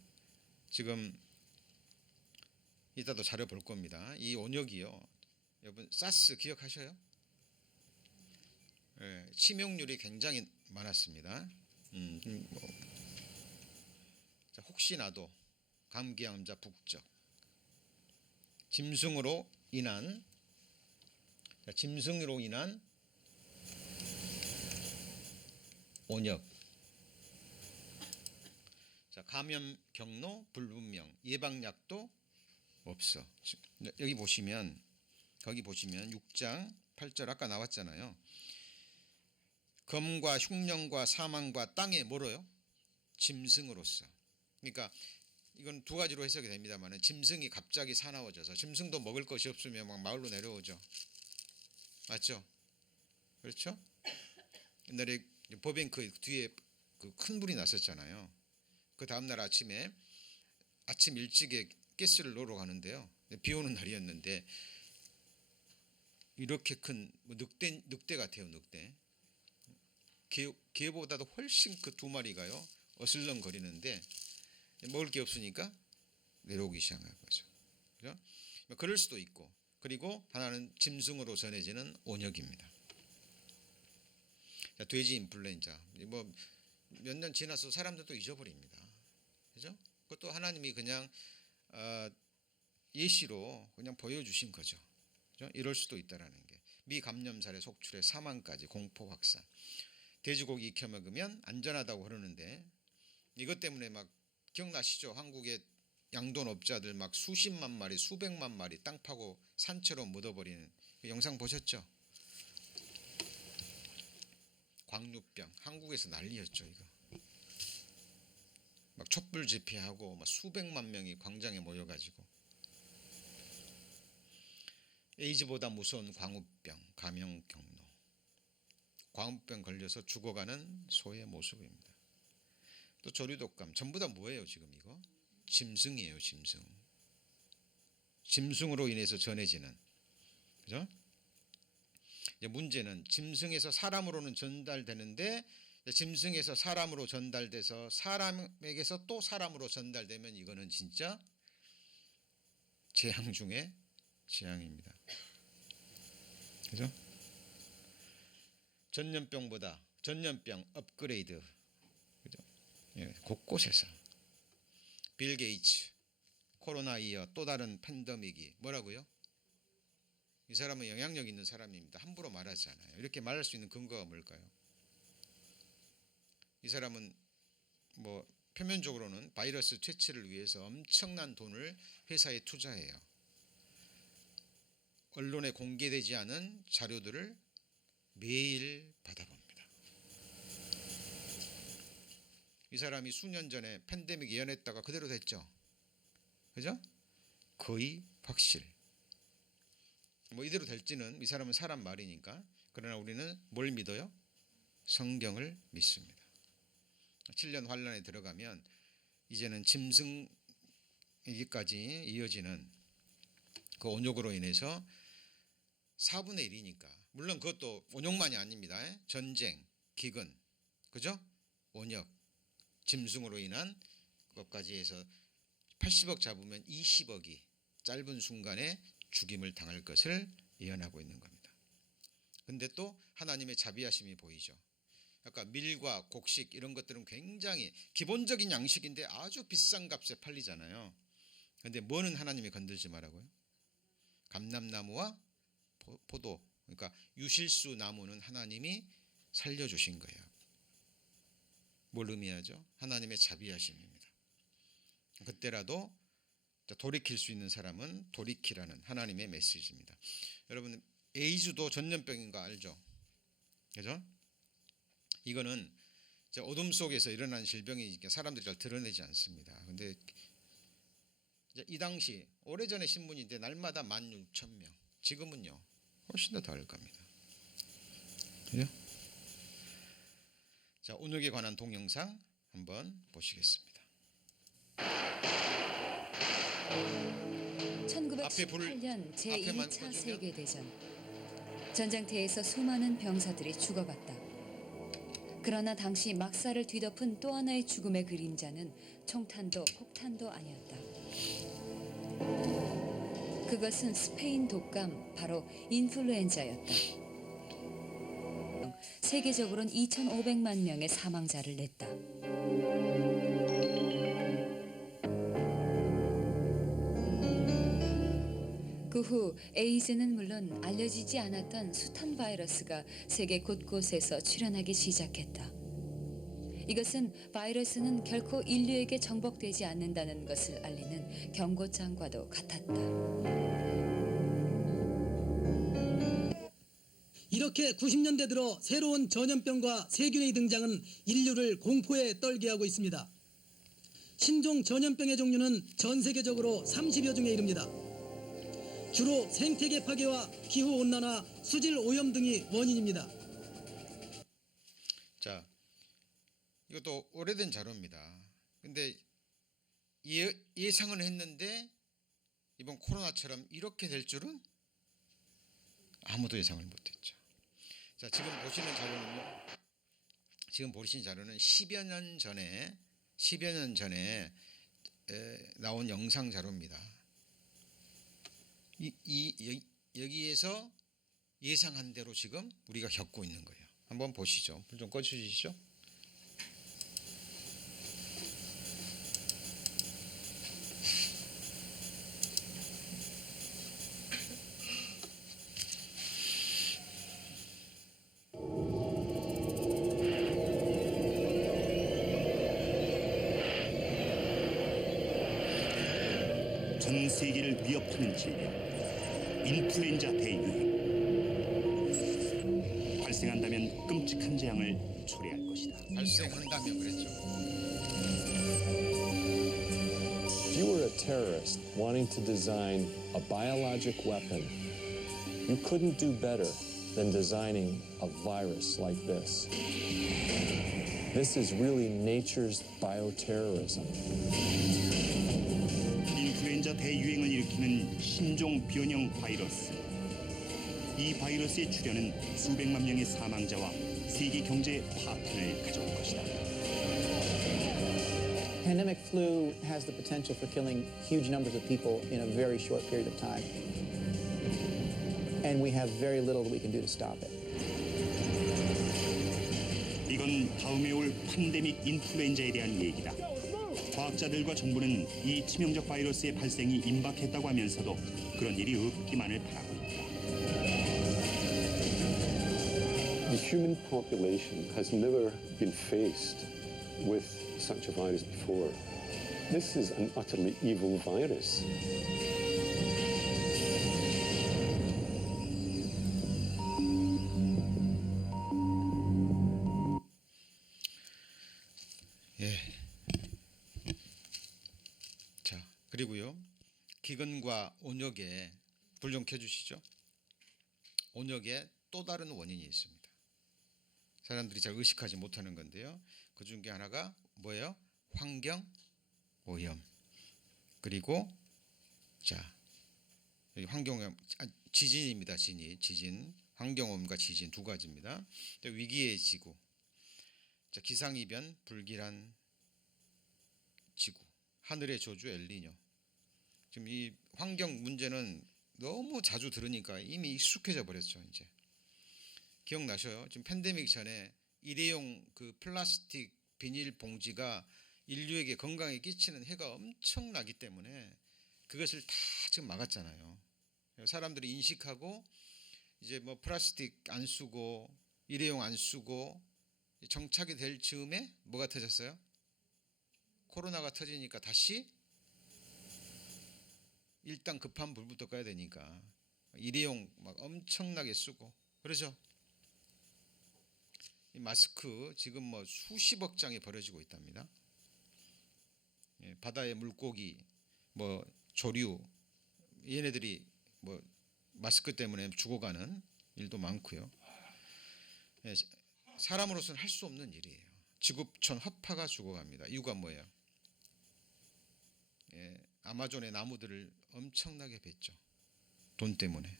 지금 이따도 자료 볼 겁니다. 이 온역이요, 여러분 사스 기억하셔요? 네, 치명률이 굉장히 많았습니다. 자, 혹시나도 감기암자 북적 짐승으로 인한 온역. 자, 감염 경로 불분명, 예방약도 없어. 여기 보시면 거기 보시면 6장 8절 아까 나왔잖아요. 검과 흉년과 사망과 땅에 뭐로요? 짐승으로서. 그러니까 이건 두 가지로 해석이 됩니다만 짐승이 갑자기 사나워져서 짐승도 먹을 것이 없으면 막 마을로 내려오죠. 맞죠? 그렇죠? 옛날에 버뱅크 뒤에 그 큰 불이 났었잖아요. 그 다음날 아침 일찍에 가스를 넣으러 가는데요. 비 오는 날이었는데 이렇게 큰 늑대 같아요. 늑대. 개보다도 훨씬 그 두 마리가요 어슬렁거리는데 먹을 게 없으니까 내려오기 시작한 거죠. 그죠? 그럴 수도 있고, 그리고 하나는 짐승으로 전해지는 온역입니다. 자, 돼지 인플루엔자 뭐 몇 년 지나서 사람들도 잊어버립니다. 그죠? 그것도 하나님이 그냥 예시로 그냥 보여주신 거죠. 그죠? 이럴 수도 있다라는 게 미감염살의 속출에 사망까지 공포 확산. 돼지고기 익혀 먹으면 안전하다고 그러는데 이것 때문에 막 기억나시죠? 한국에 양돈업자들 막 수십만 마리, 수백만 마리 땅 파고 산채로 묻어버리는 그 영상 보셨죠? 광류병 한국에서 난리였죠. 이거 막 촛불 집회하고 막 수백만 명이 광장에 모여가지고 에이즈보다 무서운 광우병 감염 경로, 광우병 걸려서 죽어가는 소의 모습입니다. 또 조류독감 전부 다 뭐예요? 지금 이거 짐승이에요. 짐승으로 인해서 전해지는, 그죠? 이제 문제는 짐승에서 사람으로는 전달되는데 짐승에서 사람으로 전달돼서 사람에게서 또 사람으로 전달되면 이거는 진짜 재앙 중에 재앙입니다. 그죠? 전염병 업그레이드, 그죠? 예, 곳곳에서 빌 게이츠 코로나 이어 또 다른 팬데믹이 뭐라고요? 이 사람은 영향력 있는 사람입니다. 함부로 말하지 않아요. 이렇게 말할 수 있는 근거가 뭘까요? 이 사람은 뭐 표면적으로는 바이러스 퇴치를 위해서 엄청난 돈을 회사에 투자해요. 언론에 공개되지 않은 자료들을 매일 받아봅니다. 이 사람이 수년 전에 팬데믹 예언했다가 그대로 됐죠. 그죠? 거의 확실. 뭐 이대로 될지는 이 사람은 사람 말이니까. 그러나 우리는 뭘 믿어요? 성경을 믿습니다. 7년 환란에 들어가면 이제는 짐승에게까지 이어지는 그 온욕으로 인해서 4분의 1이니까, 물론 그것도 온욕만이 아닙니다. 전쟁, 기근, 그죠? 온욕, 짐승으로 인한 것까지 해서 80억 잡으면 20억이 짧은 순간에 죽임을 당할 것을 예언하고 있는 겁니다. 근데 또 하나님의 자비하심이 보이죠. 아까 밀과 곡식 이런 것들은 굉장히 기본적인 양식인데 아주 비싼 값에 팔리잖아요. 근데 뭐는 하나님이 건들지 말라고요? 감람나무와 포도, 그러니까 유실수 나무는 하나님이 살려주신 거예요. 뭘 의미하죠? 하나님의 자비하심입니다. 그때라도 돌이킬 수 있는 사람은 돌이키라는 하나님의 메시지입니다. 여러분, 에이즈도 전염병인 거 알죠? 그죠? 이거는 어둠 속에서 일어난 질병이니까 사람들이 잘 드러내지 않습니다. 근데 이 당시 오래전에 신문인데 날마다 16,000명, 지금은요 훨씬 더 될 겁니다. 그죠? 자, 온욕에 관한 동영상 한번 보시겠습니다. 1918년 제2차 세계대전. 전장터에서 수많은 병사들이 죽어갔다. 그러나 당시 막사를 뒤덮은 또 하나의 죽음의 그림자는 총탄도 폭탄도 아니었다. 그것은 스페인 독감, 바로 인플루엔자였다. 세계적으로는 2,500만 명의 사망자를 냈다. 그 후 에이즈는 물론 알려지지 않았던 숱한 바이러스가 세계 곳곳에서 출현하기 시작했다. 이것은 바이러스는 결코 인류에게 정복되지 않는다는 것을 알리는 경고장과도 같았다. 이렇게 90년대 들어 새로운 전염병과 세균의 등장은 인류를 공포에 떨게 하고 있습니다. 신종 전염병의 종류는 전 세계적으로 30여 종에 이릅니다. 주로 생태계 파괴와 기후온난화, 수질 오염 등이 원인입니다. 자, 이것도 오래된 자료입니다. 근데 예상은 했는데 이번 코로나처럼 이렇게 될 줄은 아무도 예상을 못했죠. 자, 지금 보시는 자료는 10여 년 전에 나온 영상 자료입니다. 여기에서 예상한 대로 지금 우리가 겪고 있는 거예요. 한번 보시죠. 불 좀 꺼주시죠. 전 세계를 위협하는 질병, 인플루엔자 대유행. 발생한다면 끔찍한 재앙을 초래할 것이다. 발생한다면 그랬죠. If you were a terrorist wanting to design a biologic weapon, you couldn't do better than designing a virus like this. This is really nature's bioterrorism. 인플루엔자 대유행을 일으키는 신종 변형 바이러스. 이 바이러스의 출현은 수백만 명의 사망자와 세계 경제의 파탄을 가져올 것이다. Pandemic flu has the potential for killing huge numbers of people in a very short period of time. And we have very little that we can do to stop it. 이건 다음에 올 팬데믹 인플루엔자에 대한 얘기다. 과학자들과 정부는 이 치명적 바이러스의 발생이 임박했다고 하면서도 그런 일이 없기만을 바라고 있다. The human population has never been faced with such a virus before. This is an utterly evil virus. 자, 그리고요. 기근과 온역에 불 좀 켜주시죠. 온역에 또 다른 원인이 있습니다. 사람들이 잘 의식하지 못하는 건데요. 그 중에 하나가 뭐예요? 환경 오염. 그리고 자, 여기 환경 오염, 지진입니다. 지진. 환경 오염과 지진 두 가지입니다. 위기의 지구. 자, 기상이변, 불길한 지구. 하늘의 저주 엘니뇨. 지금 이 환경 문제는 너무 자주 들으니까 이미 익숙해져 버렸죠. 이제 기억나셔요? 지금 팬데믹 전에 일회용 그 플라스틱 비닐 봉지가 인류에게 건강에 끼치는 해가 엄청나기 때문에 그것을 다 지금 막았잖아요. 사람들이 인식하고 이제 뭐 플라스틱 안 쓰고 일회용 안 쓰고 정착이 될 즈음에 뭐가 터졌어요? 코로나가 터지니까 다시 일단 급한 불부터 꺼야 되니까 일회용 막 엄청나게 쓰고 그러죠. 이 마스크 지금 뭐 수십억 장이 버려지고 있답니다. 바다의 물고기, 뭐 조류, 얘네들이 뭐 마스크 때문에 죽어가는 일도 많고요. 사람으로서는 할 수 없는 일이에요. 지구촌 허파가 죽어갑니다. 이유가 뭐예요? 아마존의 나무들을 엄청나게 뱄죠. 돈 때문에.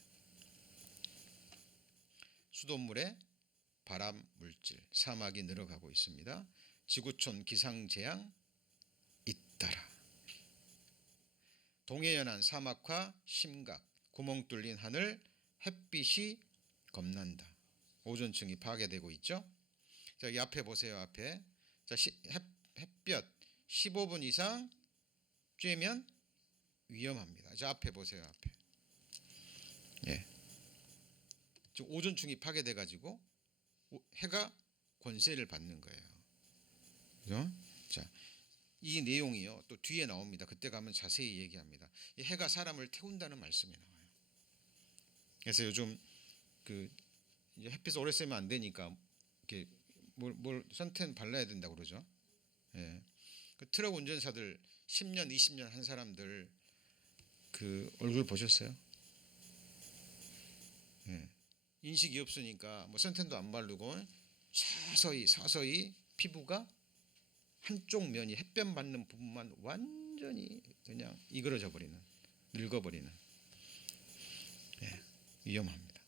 수돗물에 발암 물질, 사막이 늘어가고 있습니다. 지구촌 기상재앙 잇따라. 동해연안 사막화 심각, 구멍 뚫린 하늘, 햇빛이 겁난다. 오존층이 파괴되고 있죠. 자, 이 앞에 보세요. 앞에. 자, 햇볕 15분 이상 쬐면 위험합니다. 자, 앞에 보세요. 앞에. 지금 오존층이 파괴돼 가지고 해가 권세를 받는 거예요. 그죠? 자, 이 내용이요. 또 뒤에 나옵니다. 그때 가면 자세히 얘기합니다. 이 해가 사람을 태운다는 말씀이 나와요. 그래서 요즘 그 이제 햇빛 오래 쐬면 안 되니까 이렇게 뭘 선텐 발라야 된다고 그러죠. 그 트럭 운전사들 10년, 20년 한 사람들 그 얼굴 보셨어요? 인식이 없으니까 뭐 선텐도 안 바르고 서서히 피부가 한쪽 면이 햇볕 받는 부분만 완전히 그냥 이그러져 버리는, 늙어버리는. 위험합니다.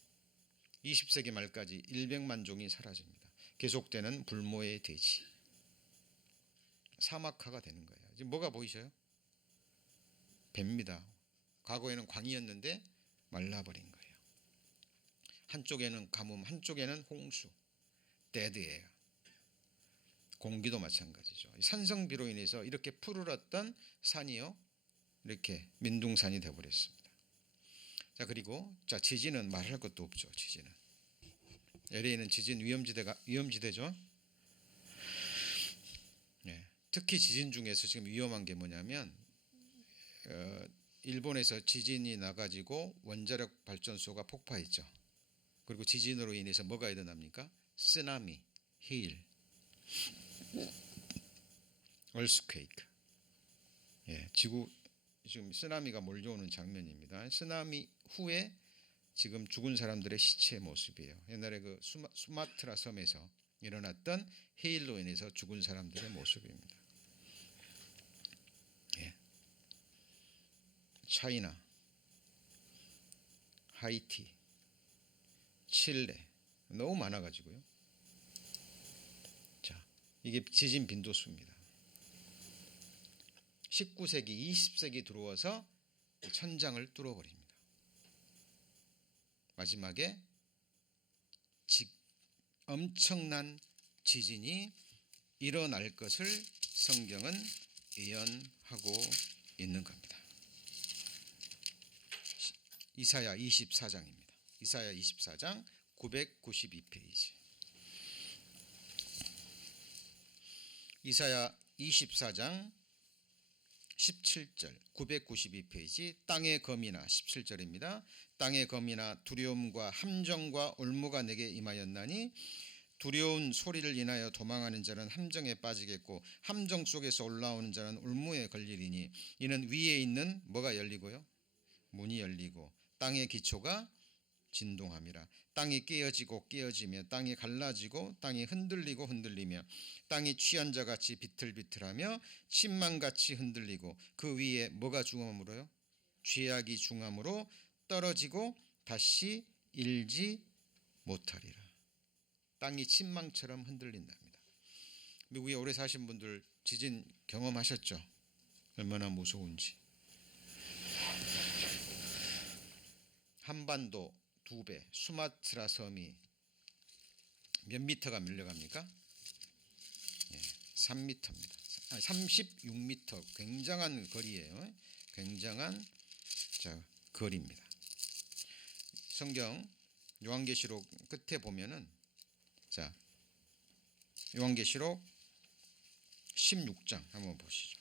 20세기 말까지 100만 종이 사라집니다. 계속되는 불모의 대지. 사막화가 되는 거예요. 지금 뭐가 보이셔요? 뱀입니다. 과거에는 광이었는데 말라버린 거예요. 한쪽에는 가뭄, 한쪽에는 홍수, 데드예요. 공기도 마찬가지죠. 산성비로 인해서 이렇게 푸르렀던 산이요, 이렇게 민둥산이 되어버렸습니다. 자, 그리고 자, 지진은 말할 것도 없죠. 지진은 LA는 지진 위험지대죠. 특히 지진 중에서 지금 위험한 게 뭐냐면 일본에서 지진이 나가지고 원자력 발전소가 폭파했죠. 그리고 지진으로 인해서 뭐가 일어납니까? 쓰나미, 헤일, 얼스퀘이크. 예, 지구 지금 쓰나미가 몰려오는 장면입니다. 쓰나미 후에 지금 죽은 사람들의 시체 모습이에요. 옛날에 그 수마트라 섬에서 일어났던 헤일로 인해서 죽은 사람들의 모습입니다. 예. 차이나, 하이티, 칠레 너무 많아가지고요. 자, 이게 지진 빈도수입니다. 19세기, 20세기 들어와서 천장을 뚫어버립니다. 마지막에 엄청난 지진이 일어날 것을 성경은 예언하고 있는 겁니다. 이사야 24장입니다. 이사야 24장 992페이지. 이사야 24장 17절 992페이지. 땅의 검이나 17절입니다. 땅의 검이나 두려움과 함정과 올무가 내게 임하였나니 두려운 소리를 인하여 도망하는 자는 함정에 빠지겠고 함정 속에서 올라오는 자는 올무에 걸리리니 이는 위에 있는 뭐가 열리고요? 문이 열리고 땅의 기초가 진동함이라. 땅이 깨어지고 깨어지며 땅이 갈라지고 땅이 흔들리고 흔들리며 땅이 취한 자같이 비틀비틀하며 침망같이 흔들리고 그 위에 뭐가 중함으로요? 죄악이 중함으로 떨어지고 다시 일지 못하리라. 땅이 침망처럼 흔들린답니다. 미국에 오래 사신 분들 지진 경험하셨죠? 얼마나 무서운지. 한반도 2배, 수마트라 섬이 몇 미터가 밀려갑니까? 3미터입니다. 36미터. 굉장한 거리예요. 굉장한 거리입니다. 성경 요한계시록 끝에 보면은 요한계시록 16장 한번 보시죠.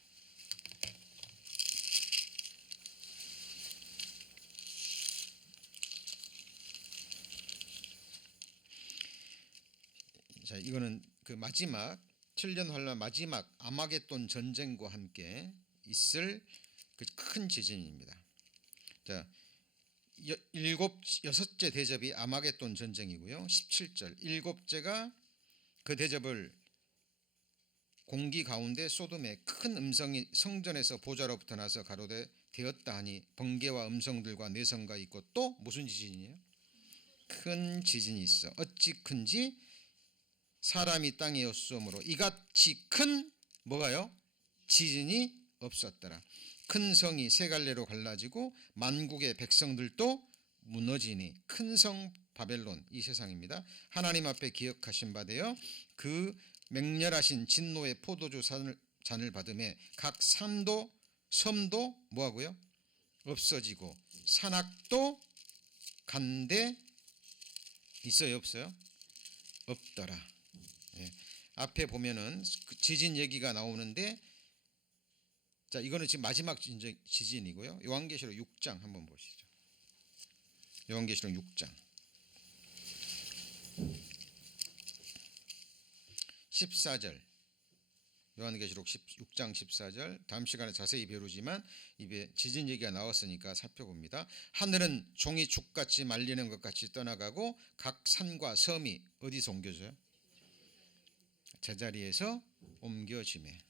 자, 이거는 그 마지막 7년 환란 마지막 아마겟돈 전쟁과 함께 있을 그 큰 지진입니다. 자, 여섯째 대접이 아마겟돈 전쟁이고요. 17절 일곱째가 그 대접을 공기 가운데 소돔의 큰 음성이 성전에서 보좌로부터 나서 가로되 되었다 하니 번개와 음성들과 내성과 있고 또 무슨 지진이에요? 큰 지진이 있어. 어찌 큰지 사람이 땅에 없으므로 이같이 큰 뭐가요? 지진이 없었더라. 큰 성이 세 갈래로 갈라지고 만국의 백성들도 무너지니 큰 성 바벨론 이 세상입니다. 하나님 앞에 기억하신 바 되어 그 맹렬하신 진노의 포도주 잔을 받음에 각 산도 섬도 뭐하고요? 없어지고 산악도 간데 있어요 없어요? 없더라. 예. 앞에 보면은 지진 얘기가 나오는데 자 이거는 지금 마지막 지진이고요. 요한계시록 6장 한번 보시죠. 요한계시록 6장 14절 요한계시록 6장 14절 다음 시간에 자세히 배우지만 입에 지진 얘기가 나왔으니까 살펴봅니다. 하늘은 종이 죽같이 말리는 것 같이 떠나가고 각 산과 섬이 어디서 옮겨져요? 제자리에서 옮겨지매.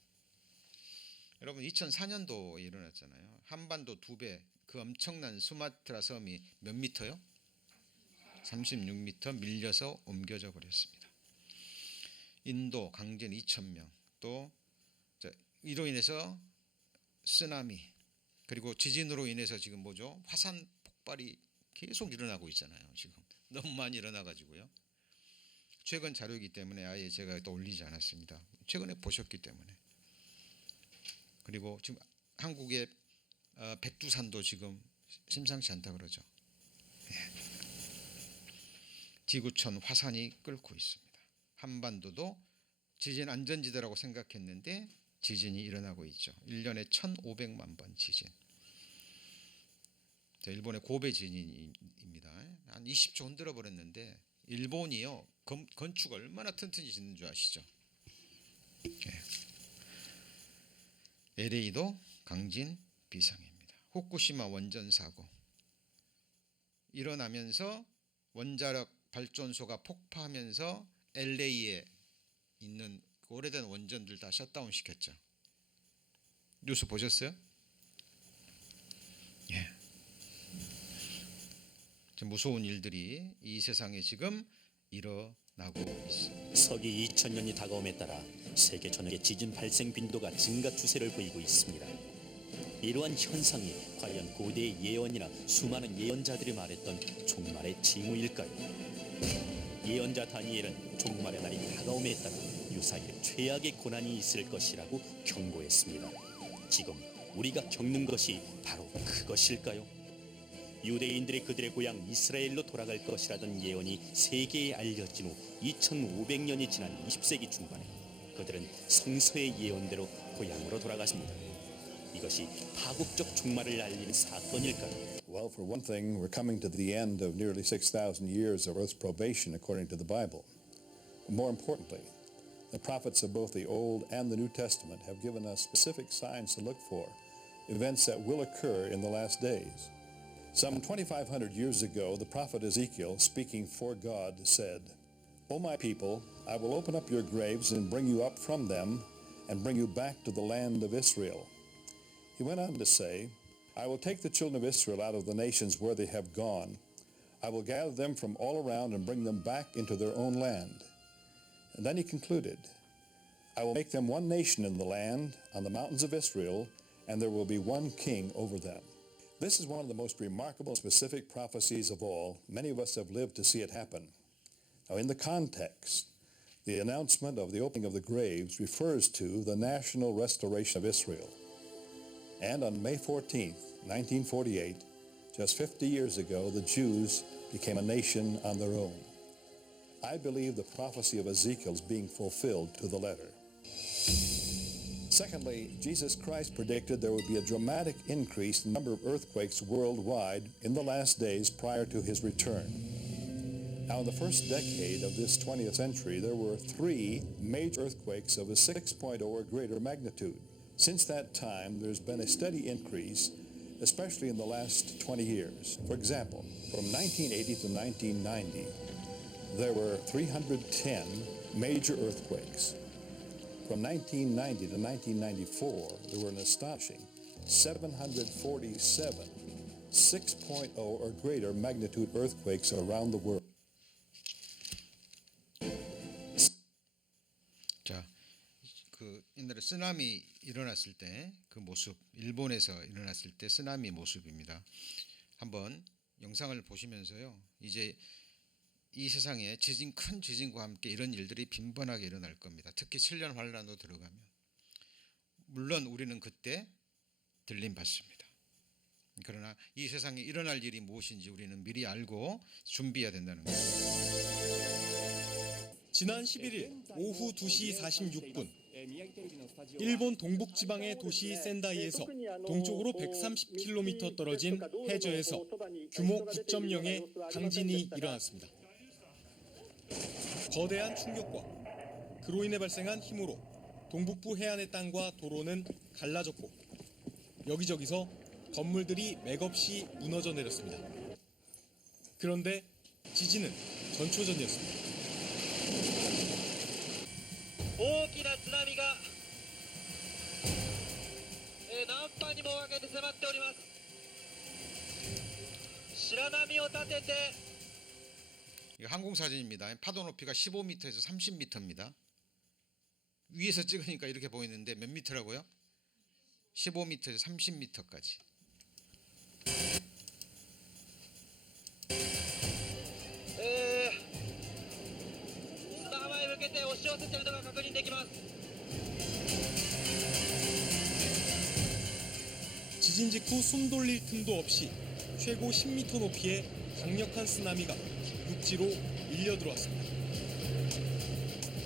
여러분 2004년도에 일어났잖아요. 한반도 2배 그 엄청난 수마트라 섬이 몇 미터요? 36미터 밀려서 옮겨져 버렸습니다. 인도 강진 2,000명 또 이로 인해서 쓰나미 그리고 지진으로 인해서 지금 뭐죠? 화산 폭발이 계속 일어나고 있잖아요. 지금 너무 많이 일어나 가지고요. 최근 자료이기 때문에 아예 제가 또 올리지 않았습니다. 최근에 보셨기 때문에. 그리고 지금 한국의 백두산도 지금 심상치 않다 그러죠. 예. 지구촌 화산이 끓고 있습니다. 한반도도 지진 안전지대라고 생각했는데 지진이 일어나고 있죠. 1년에 1,500만 번 지진. 일본의 고베 지진입니다. 한 20초 흔들어 버렸는데 일본이요 건축 얼마나 튼튼히 짓는 줄 아시죠? LA도 강진 비상입니다. 후쿠시마 원전 사고 일어나면서 원자력 발전소가 폭파하면서 LA에 있는 오래된 원전들 다 셧다운 시켰죠. 뉴스 보셨어요? 예. 무서운 일들이 이 세상에 지금 일어나고 있습니다. 서기 2000년이 다가옴에 따라 세계 전역의 지진 발생 빈도가 증가 추세를 보이고 있습니다. 이러한 현상이 과연 고대의 예언이나 수많은 예언자들이 말했던 종말의 징후일까요? 예언자 다니엘은 종말의 날이 다가옴에 따라 유사일 최악의 고난이 있을 것이라고 경고했습니다. 지금 우리가 겪는 것이 바로 그것일까요? 유대인들이 그들의 고향 이스라엘로 돌아갈 것이라던 예언이 세계에 알려진 후 2500년이 지난 20세기 중반에 그들은 성서의 예언대로 고향으로 돌아갔습니다. 이것이 파국적 종말을 알리는 사건일까요? Well, for one thing, we're coming to the end of nearly 6,000 years of Earth's probation according to the Bible. More importantly, the prophets of both the Old and the New Testament have given us specific signs to look for, events that will occur in the last days. Some 2,500 years ago, the prophet Ezekiel, speaking for God, said, O my people, I will open up your graves and bring you up from them and bring you back to the land of Israel. He went on to say, I will take the children of Israel out of the nations where they have gone. I will gather them from all around and bring them back into their own land. And then he concluded, I will make them one nation in the land, on the mountains of Israel, and there will be one king over them. This is one of the most remarkable specific prophecies of all. Many of us have lived to see it happen. Now, in the context, the announcement of the opening of the graves refers to the national restoration of Israel. And on May 14th, 1948, just 50 years ago, the Jews became a nation on their own. I believe the prophecy of Ezekiel is being fulfilled to the letter. Secondly, Jesus Christ predicted there would be a dramatic increase in the number of earthquakes worldwide in the last days prior to his return. Now, in the first decade of this 20th century, there were 3 major earthquakes of a 6.0 or greater magnitude. Since that time, there's been a steady increase, especially in the last 20 years. For example, from 1980 to 1990, there were 310 major earthquakes. From 1990 to 1994, there were an astonishing 747 6.0 or greater magnitude earthquakes around the world. 자, 그 옛날에 쓰나미 일어났을 때 그 모습, 일본에서 일어났을 때 쓰나미 모습입니다. 한번 영상을 보시면서요. 이제 이 세상에 큰 지진과 함께 이런 일들이 빈번하게 일어날 겁니다. 특히 7년 환란으로 들어가면. 물론 우리는 그때 들림 받습니다. 그러나 이 세상에 일어날 일이 무엇인지 우리는 미리 알고 준비해야 된다는 거예요. 지난 11일 오후 2시 46분 일본 동북지방의 도시 센다이에서 동쪽으로 130km 떨어진 해저에서 규모 9.0의 강진이 일어났습니다. 거대한 충격과 그로 인해 발생한 힘으로 동북부 해안의 땅과 도로는 갈라졌고 여기저기서 건물들이 맥없이 무너져 내렸습니다. 그런데 지진은 전초전이었습니다. 大きな津波が何波にも分けて迫っております。白波を立てて 이거 항공 사진입니다. 파도 높이가 15m에서 30m입니다. 위에서 찍으니까 이렇게 보이는데 몇 미터라고요? 15m에서 30m까지. 지진 직후 숨 돌릴 틈도 없이 최고 10m 높이의 강력한 쓰나미가 육지로 밀려 들어왔습니다.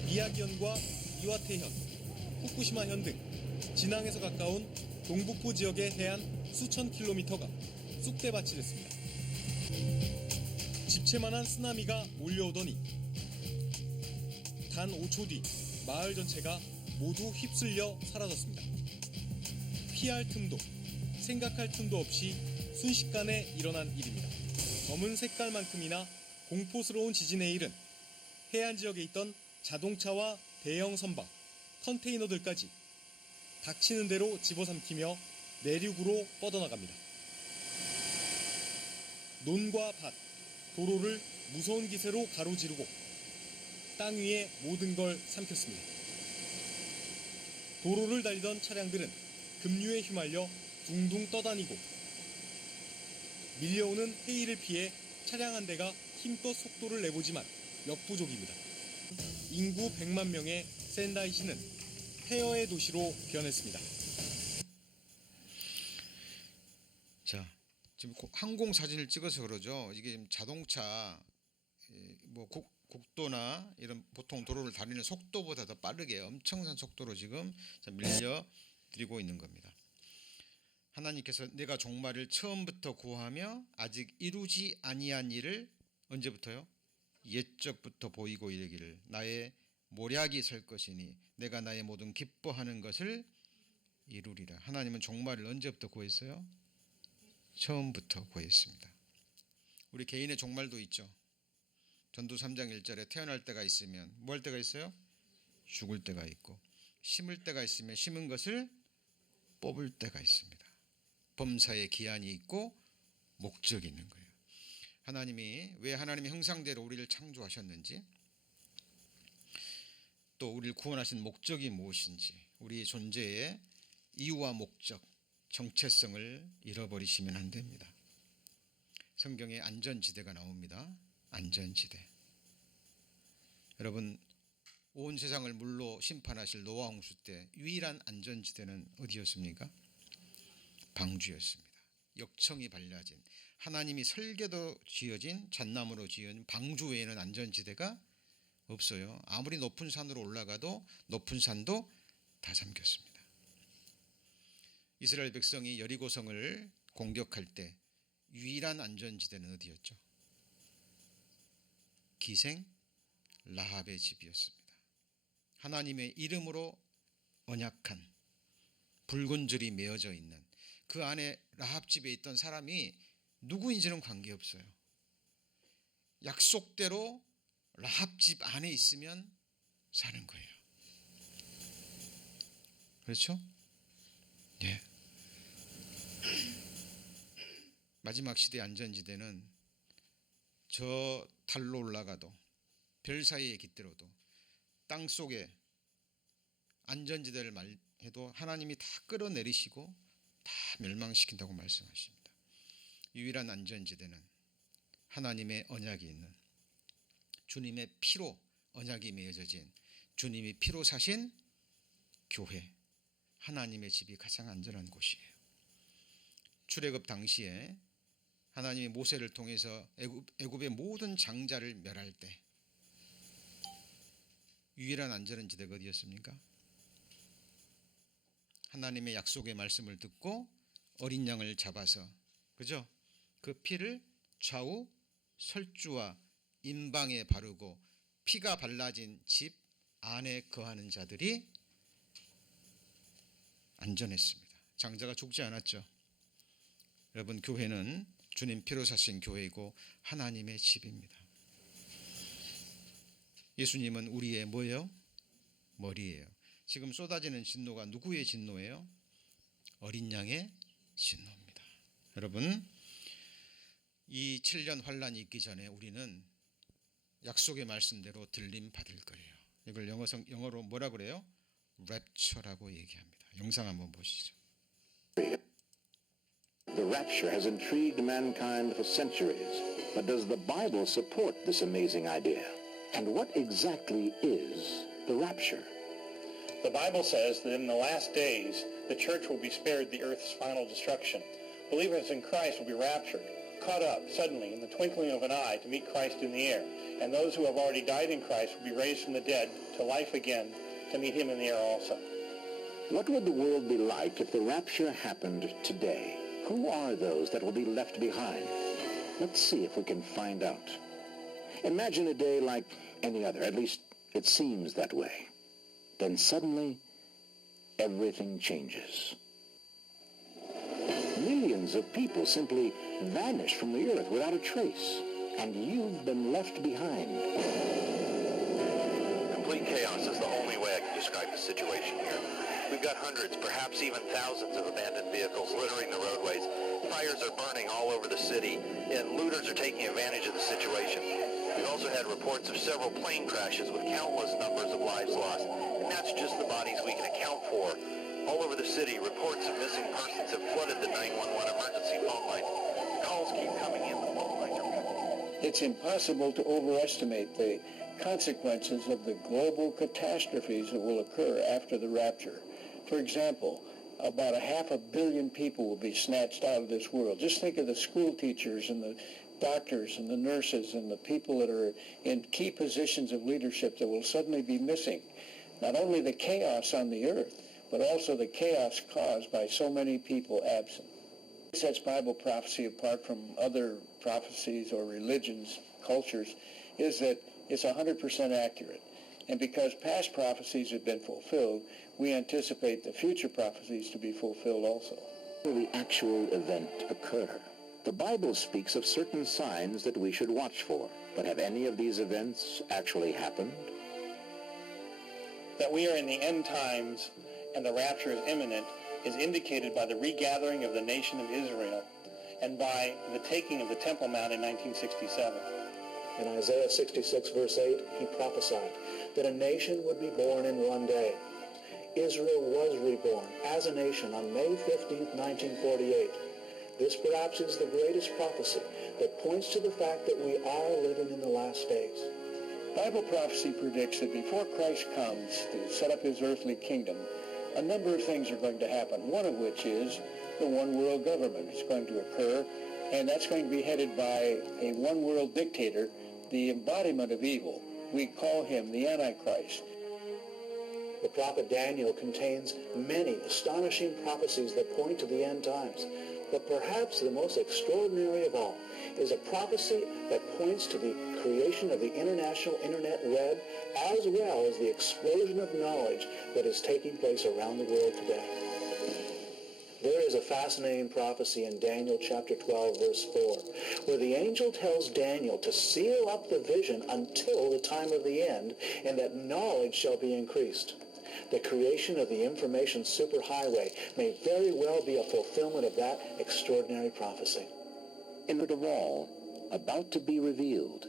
미야기현과 이와테현, 후쿠시마현 등 진앙에서 가까운 동북부 지역의 해안 수천 킬로미터가 쑥대밭이 됐습니다. 집채만한 쓰나미가 몰려오더니 단 5초 뒤 마을 전체가 모두 휩쓸려 사라졌습니다. 피할 틈도 생각할 틈도 없이 순식간에 일어난 일입니다. 검은 색깔만큼이나 공포스러운 지진의 일은 해안 지역에 있던 자동차와 대형 선박, 컨테이너들까지 닥치는 대로 집어삼키며 내륙으로 뻗어나갑니다. 논과 밭, 도로를 무서운 기세로 가로지르고 땅 위에 모든 걸 삼켰습니다. 도로를 달리던 차량들은 급류에 휘말려 둥둥 떠다니고 밀려오는 해일을 피해 차량 한 대가 힘껏 속도를 내보지만 역부족입니다. 인구 100만 명의 센다이시는 폐허의 도시로 변했습니다. 자, 지금 항공 사진을 찍어서 그러죠. 이게 지금 자동차, 뭐 국도나 이런 보통 도로를 달리는 속도보다 더 빠르게 엄청난 속도로 지금 밀려들이고 있는 겁니다. 하나님께서 내가 종말을 처음부터 구하며 아직 이루지 아니한 일을 언제부터요? 옛적부터 보이고 이르기를 나의 모략이 설 것이니 내가 나의 모든 기뻐하는 것을 이루리라. 하나님은 종말을 언제부터 구했어요? 처음부터 구했습니다. 우리 개인의 종말도 있죠. 전도 3장 1절에 태어날 때가 있으면 뭐 할 때가 있어요? 죽을 때가 있고, 심을 때가 있으면 심은 것을 뽑을 때가 있습니다. 범사에 기한이 있고 목적이 있는 거예요. 하나님이 왜 하나님의 형상대로 우리를 창조하셨는지, 또 우리를 구원하신 목적이 무엇인지, 우리의 존재의 이유와 목적, 정체성을 잃어버리시면 안 됩니다. 성경에 안전지대가 나옵니다. 안전지대. 여러분, 온 세상을 물로 심판하실 노아 홍수 때 유일한 안전지대는 어디였습니까? 방주였습니다. 역청이 발라진, 하나님이 설계도 지어진 잣나무로 지은 방주 외에는 안전지대가 없어요. 아무리 높은 산으로 올라가도 높은 산도 다 잠겼습니다. 이스라엘 백성이 여리고성을 공격할 때 유일한 안전지대는 어디였죠? 기생 라합의 집이었습니다. 하나님의 이름으로 언약한 붉은 줄이 메어져 있는 그 안에 라합 집에 있던 사람이 누구인지는 관계없어요. 약속대로 라합 집 안에 있으면 사는 거예요. 그렇죠? 네. 마지막 시대 안전지대는 저 달로 올라가도 별 사이에 깃들어도 땅 속에 안전지대를 해도 하나님이 다 끌어내리시고 다 멸망시킨다고 말씀하십니다. 유일한 안전지대는 하나님의 언약이 있는, 주님의 피로 언약이 맺어진, 주님이 피로 사신 교회, 하나님의 집이 가장 안전한 곳이에요. 출애굽 당시에 하나님이 모세를 통해서 애굽의 모든 장자를 멸할 때 유일한 안전한 지대가 어디였습니까? 하나님의 약속의 말씀을 듣고 어린 양을 잡아서, 그죠? 그 피를 좌우 설주와 임방에 바르고 피가 발라진 집 안에 거하는 자들이 안전했습니다. 장자가 죽지 않았죠. 여러분, 교회는 주님 피로 사신 교회이고 하나님의 집입니다. 예수님은 우리의 뭐예요? 머리예요. 지금 쏟아지는 진노가 누구의 진노예요? 어린 양의 진노입니다. 여러분, 이 7년 환란이 있기 전에 우리는 약속의 말씀대로 들림 받을 거예요. 이걸 영어로 뭐라 그래요? 랩처라고 얘기합니다. 영상 한번 보시죠. The rapture has intrigued mankind for centuries, but does the Bible support this amazing idea? And what exactly is the rapture? The Bible says that in the last days, the church will be spared the earth's final destruction. Believers in Christ will be raptured, caught up suddenly in the twinkling of an eye to meet Christ in the air. And those who have already died in Christ will be raised from the dead to life again to meet him in the air also. What would the world be like if the rapture happened today? Who are those that will be left behind? Let's see if we can find out. Imagine a day like any other, at least it seems that way. Then suddenly, everything changes. Millions of people simply vanish from the earth without a trace, and you've been left behind. Complete chaos is the only way I can describe the situation here. We've got hundreds, perhaps even thousands of abandoned vehicles littering the roadways. Fires are burning all over the city, and looters are taking advantage of the situation. We've also had reports of several plane crashes with countless numbers of lives lost, and that's just the bodies we can account for. All over the city, reports of missing persons have flooded the 911 emergency phone lines. Calls keep coming in. The phone lines are busy. It's impossible to overestimate the consequences of the global catastrophes that will occur after the rapture. For example, about 500 million people will be snatched out of this world. Just think of the school teachers and the doctors and the nurses and the people that are in key positions of leadership that will suddenly be missing. Not only the chaos on the earth, but also the chaos caused by so many people absent. What sets Bible prophecy apart from other prophecies or religions, cultures, is that it's 100% accurate. And because past prophecies have been fulfilled, we anticipate the future prophecies to be fulfilled also. Will the actual event occur? The Bible speaks of certain signs that we should watch for, but have any of these events actually happened? That we are in the end times and the rapture is imminent is indicated by the regathering of the nation of Israel and by the taking of the Temple Mount in 1967. In Isaiah 66, verse 8, he prophesied that a nation would be born in one day. Israel was reborn as a nation on May 15, 1948. This perhaps is the greatest prophecy that points to the fact that we are living in the last days. Bible prophecy predicts that before Christ comes to set up his earthly kingdom, a number of things are going to happen, one of which is the one world government is going to occur, and that's going to be headed by a one world dictator, the embodiment of evil. We call him the Antichrist. The prophet Daniel contains many astonishing prophecies that point to the end times. But perhaps the most extraordinary of all is a prophecy that points to the creation of the international internet web, as well as the explosion of knowledge that is taking place around the world today. There is a fascinating prophecy in Daniel chapter 12, verse 4, where the angel tells Daniel to seal up the vision until the time of the end, and that knowledge shall be increased. The creation of the information superhighway may very well be a fulfillment of that extraordinary prophecy. In it of all, about to be revealed.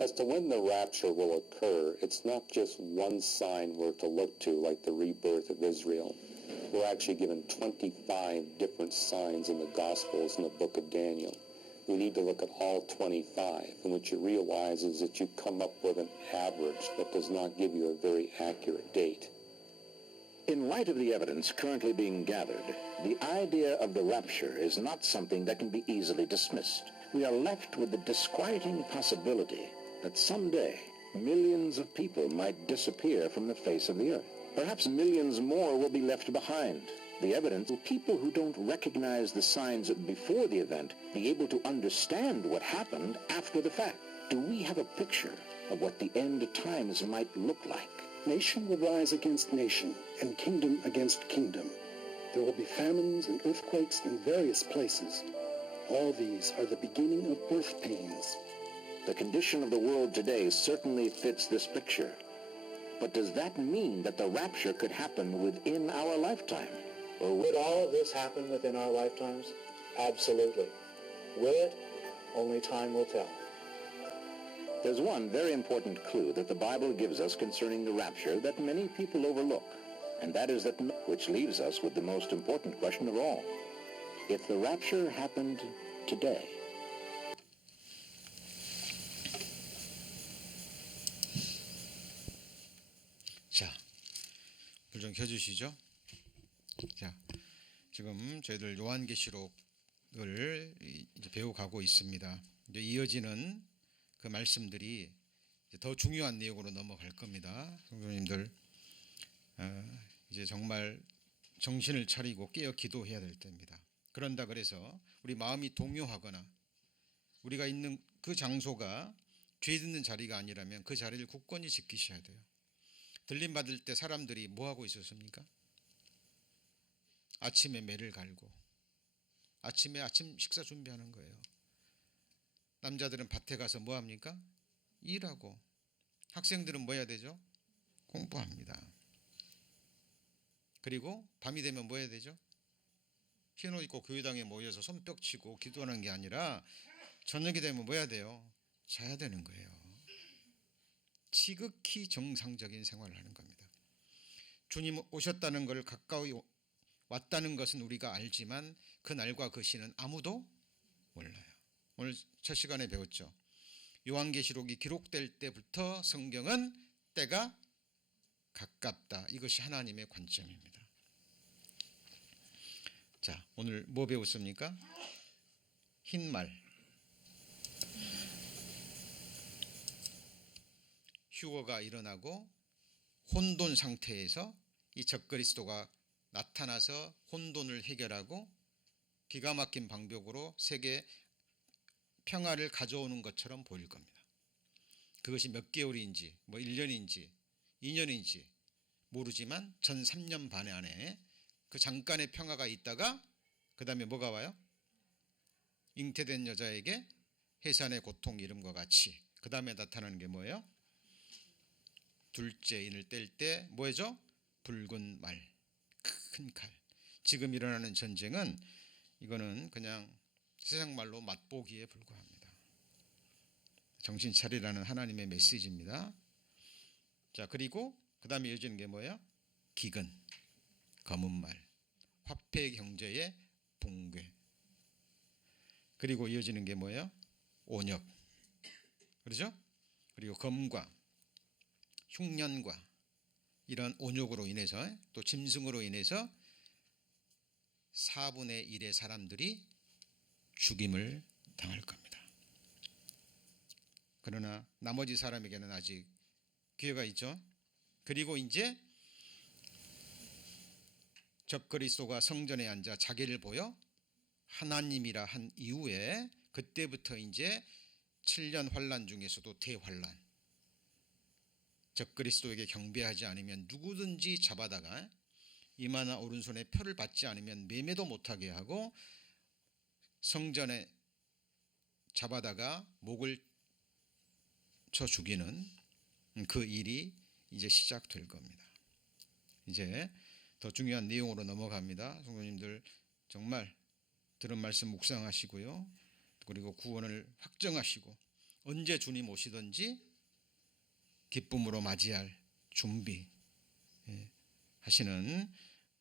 As to when the rapture will occur, it's not just one sign we're to look to, like the rebirth of Israel. We're actually given 25 different signs in the Gospels in the book of Daniel. We need to look at all 25, and what you realize is that you come up with an average that does not give you a very accurate date. In light of the evidence currently being gathered, the idea of the rapture is not something that can be easily dismissed. We are left with the disquieting possibility that someday millions of people might disappear from the face of the earth. Perhaps millions more will be left behind. The evidence will people who don't recognize the signs before the event be able to understand what happened after the fact. Do we have a picture of what the end times might look like? Nation will rise against nation, and kingdom against kingdom. There will be famines and earthquakes in various places. All these are the beginning of birth pains. The condition of the world today certainly fits this picture. But does that mean that the rapture could happen within our lifetime? Or would all of this happen within our lifetimes? Absolutely. Will it? Only time will tell. There's one very important clue that the Bible gives us concerning the rapture that many people overlook, and that is that which leaves us with the most important question of all. If the rapture happened today, 자, 불 좀 켜주시죠. 자, 지금 저희들 요한계시록을 이제 배워가고 있습니다. 이제 이어지는 그 말씀들이 이제 더 중요한 내용으로 넘어갈 겁니다. 성도님들, 이제 정말 정신을 차리고 깨어 기도해야 될 때입니다. 그런다 그래서 우리 마음이 동요하거나 우리가 있는 그 장소가 죄 짓는 자리가 아니라면 그 자리를 굳건히 지키셔야 돼요. 들림 받을 때 사람들이 뭐 하고 있었습니까? 아침에 매를 갈고 아침 식사 준비하는 거예요. 남자들은 밭에 가서 뭐 합니까? 일하고. 학생들은 뭐 해야 되죠? 공부합니다. 그리고 밤이 되면 뭐 해야 되죠? 흰옷 입고 교회당에 모여서 손뼉 치고 기도하는 게 아니라 저녁이 되면 뭐 해야 돼요? 자야 되는 거예요. 지극히 정상적인 생활을 하는 겁니다. 주님 오셨다는 걸 가까이 왔다는 것은 우리가 알지만 그 날과 그 시는 아무도 몰라요. 오늘 첫 시간에 배웠죠. 요한계시록이 기록될 때부터 성경은 때가 가깝다. 이것이 하나님의 관점입니다. 자, 오늘 뭐 배웠습니까? 흰말. 휴거가 일어나고 혼돈 상태에서 이 적그리스도가 나타나서 혼돈을 해결하고 기가 막힌 방법으로 세계 평화를 가져오는 것처럼 보일 겁니다. 그것이 몇 개월인지 뭐 1년인지 2년인지 모르지만 전 3년 반 안에 그 잠깐의 평화가 있다가 그 다음에 뭐가 와요? 잉태된 여자에게 해산의 고통 이름과 같이 그 다음에 나타나는 게 뭐예요? 둘째 인을 뗄 때 뭐죠? 붉은 말, 큰 칼. 지금 일어나는 전쟁은 이거는 그냥 세상 말로 맛보기에 불과합니다. 정신 차리라는 하나님의 메시지입니다. 자, 그리고 그 다음에 이어지는 게 뭐예요? 기근, 검은 말, 화폐 경제의 붕괴. 그리고 이어지는 게 뭐예요? 온역. 그렇죠? 그리고 검과 흉년과 이런 온역으로 인해서 또 짐승으로 인해서 4분의 1의 사람들이 죽임을 당할 겁니다. 그러나 나머지 사람에게는 아직 기회가 있죠. 그리고 이제 적그리스도가 성전에 앉아 자기를 보여 하나님이라 한 이후에 그때부터 이제 7년 환란 중에서도 대환란. 적그리스도에게 경배하지 않으면 누구든지 잡아다가 이마나 오른손에 표를 받지 않으면 매매도 못하게 하고 성전에 잡아다가 목을 쳐 죽이는 그 일이 이제 시작될 겁니다. 이제 더 중요한 내용으로 넘어갑니다. 성도님들 정말 들은 말씀 묵상하시고요. 그리고 구원을 확정하시고 언제 주님 오시든지 기쁨으로 맞이할 준비 하시는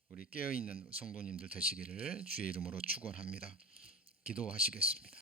우리 깨어있는 성도님들 되시기를 주의 이름으로 축원합니다. 기도하시겠습니다.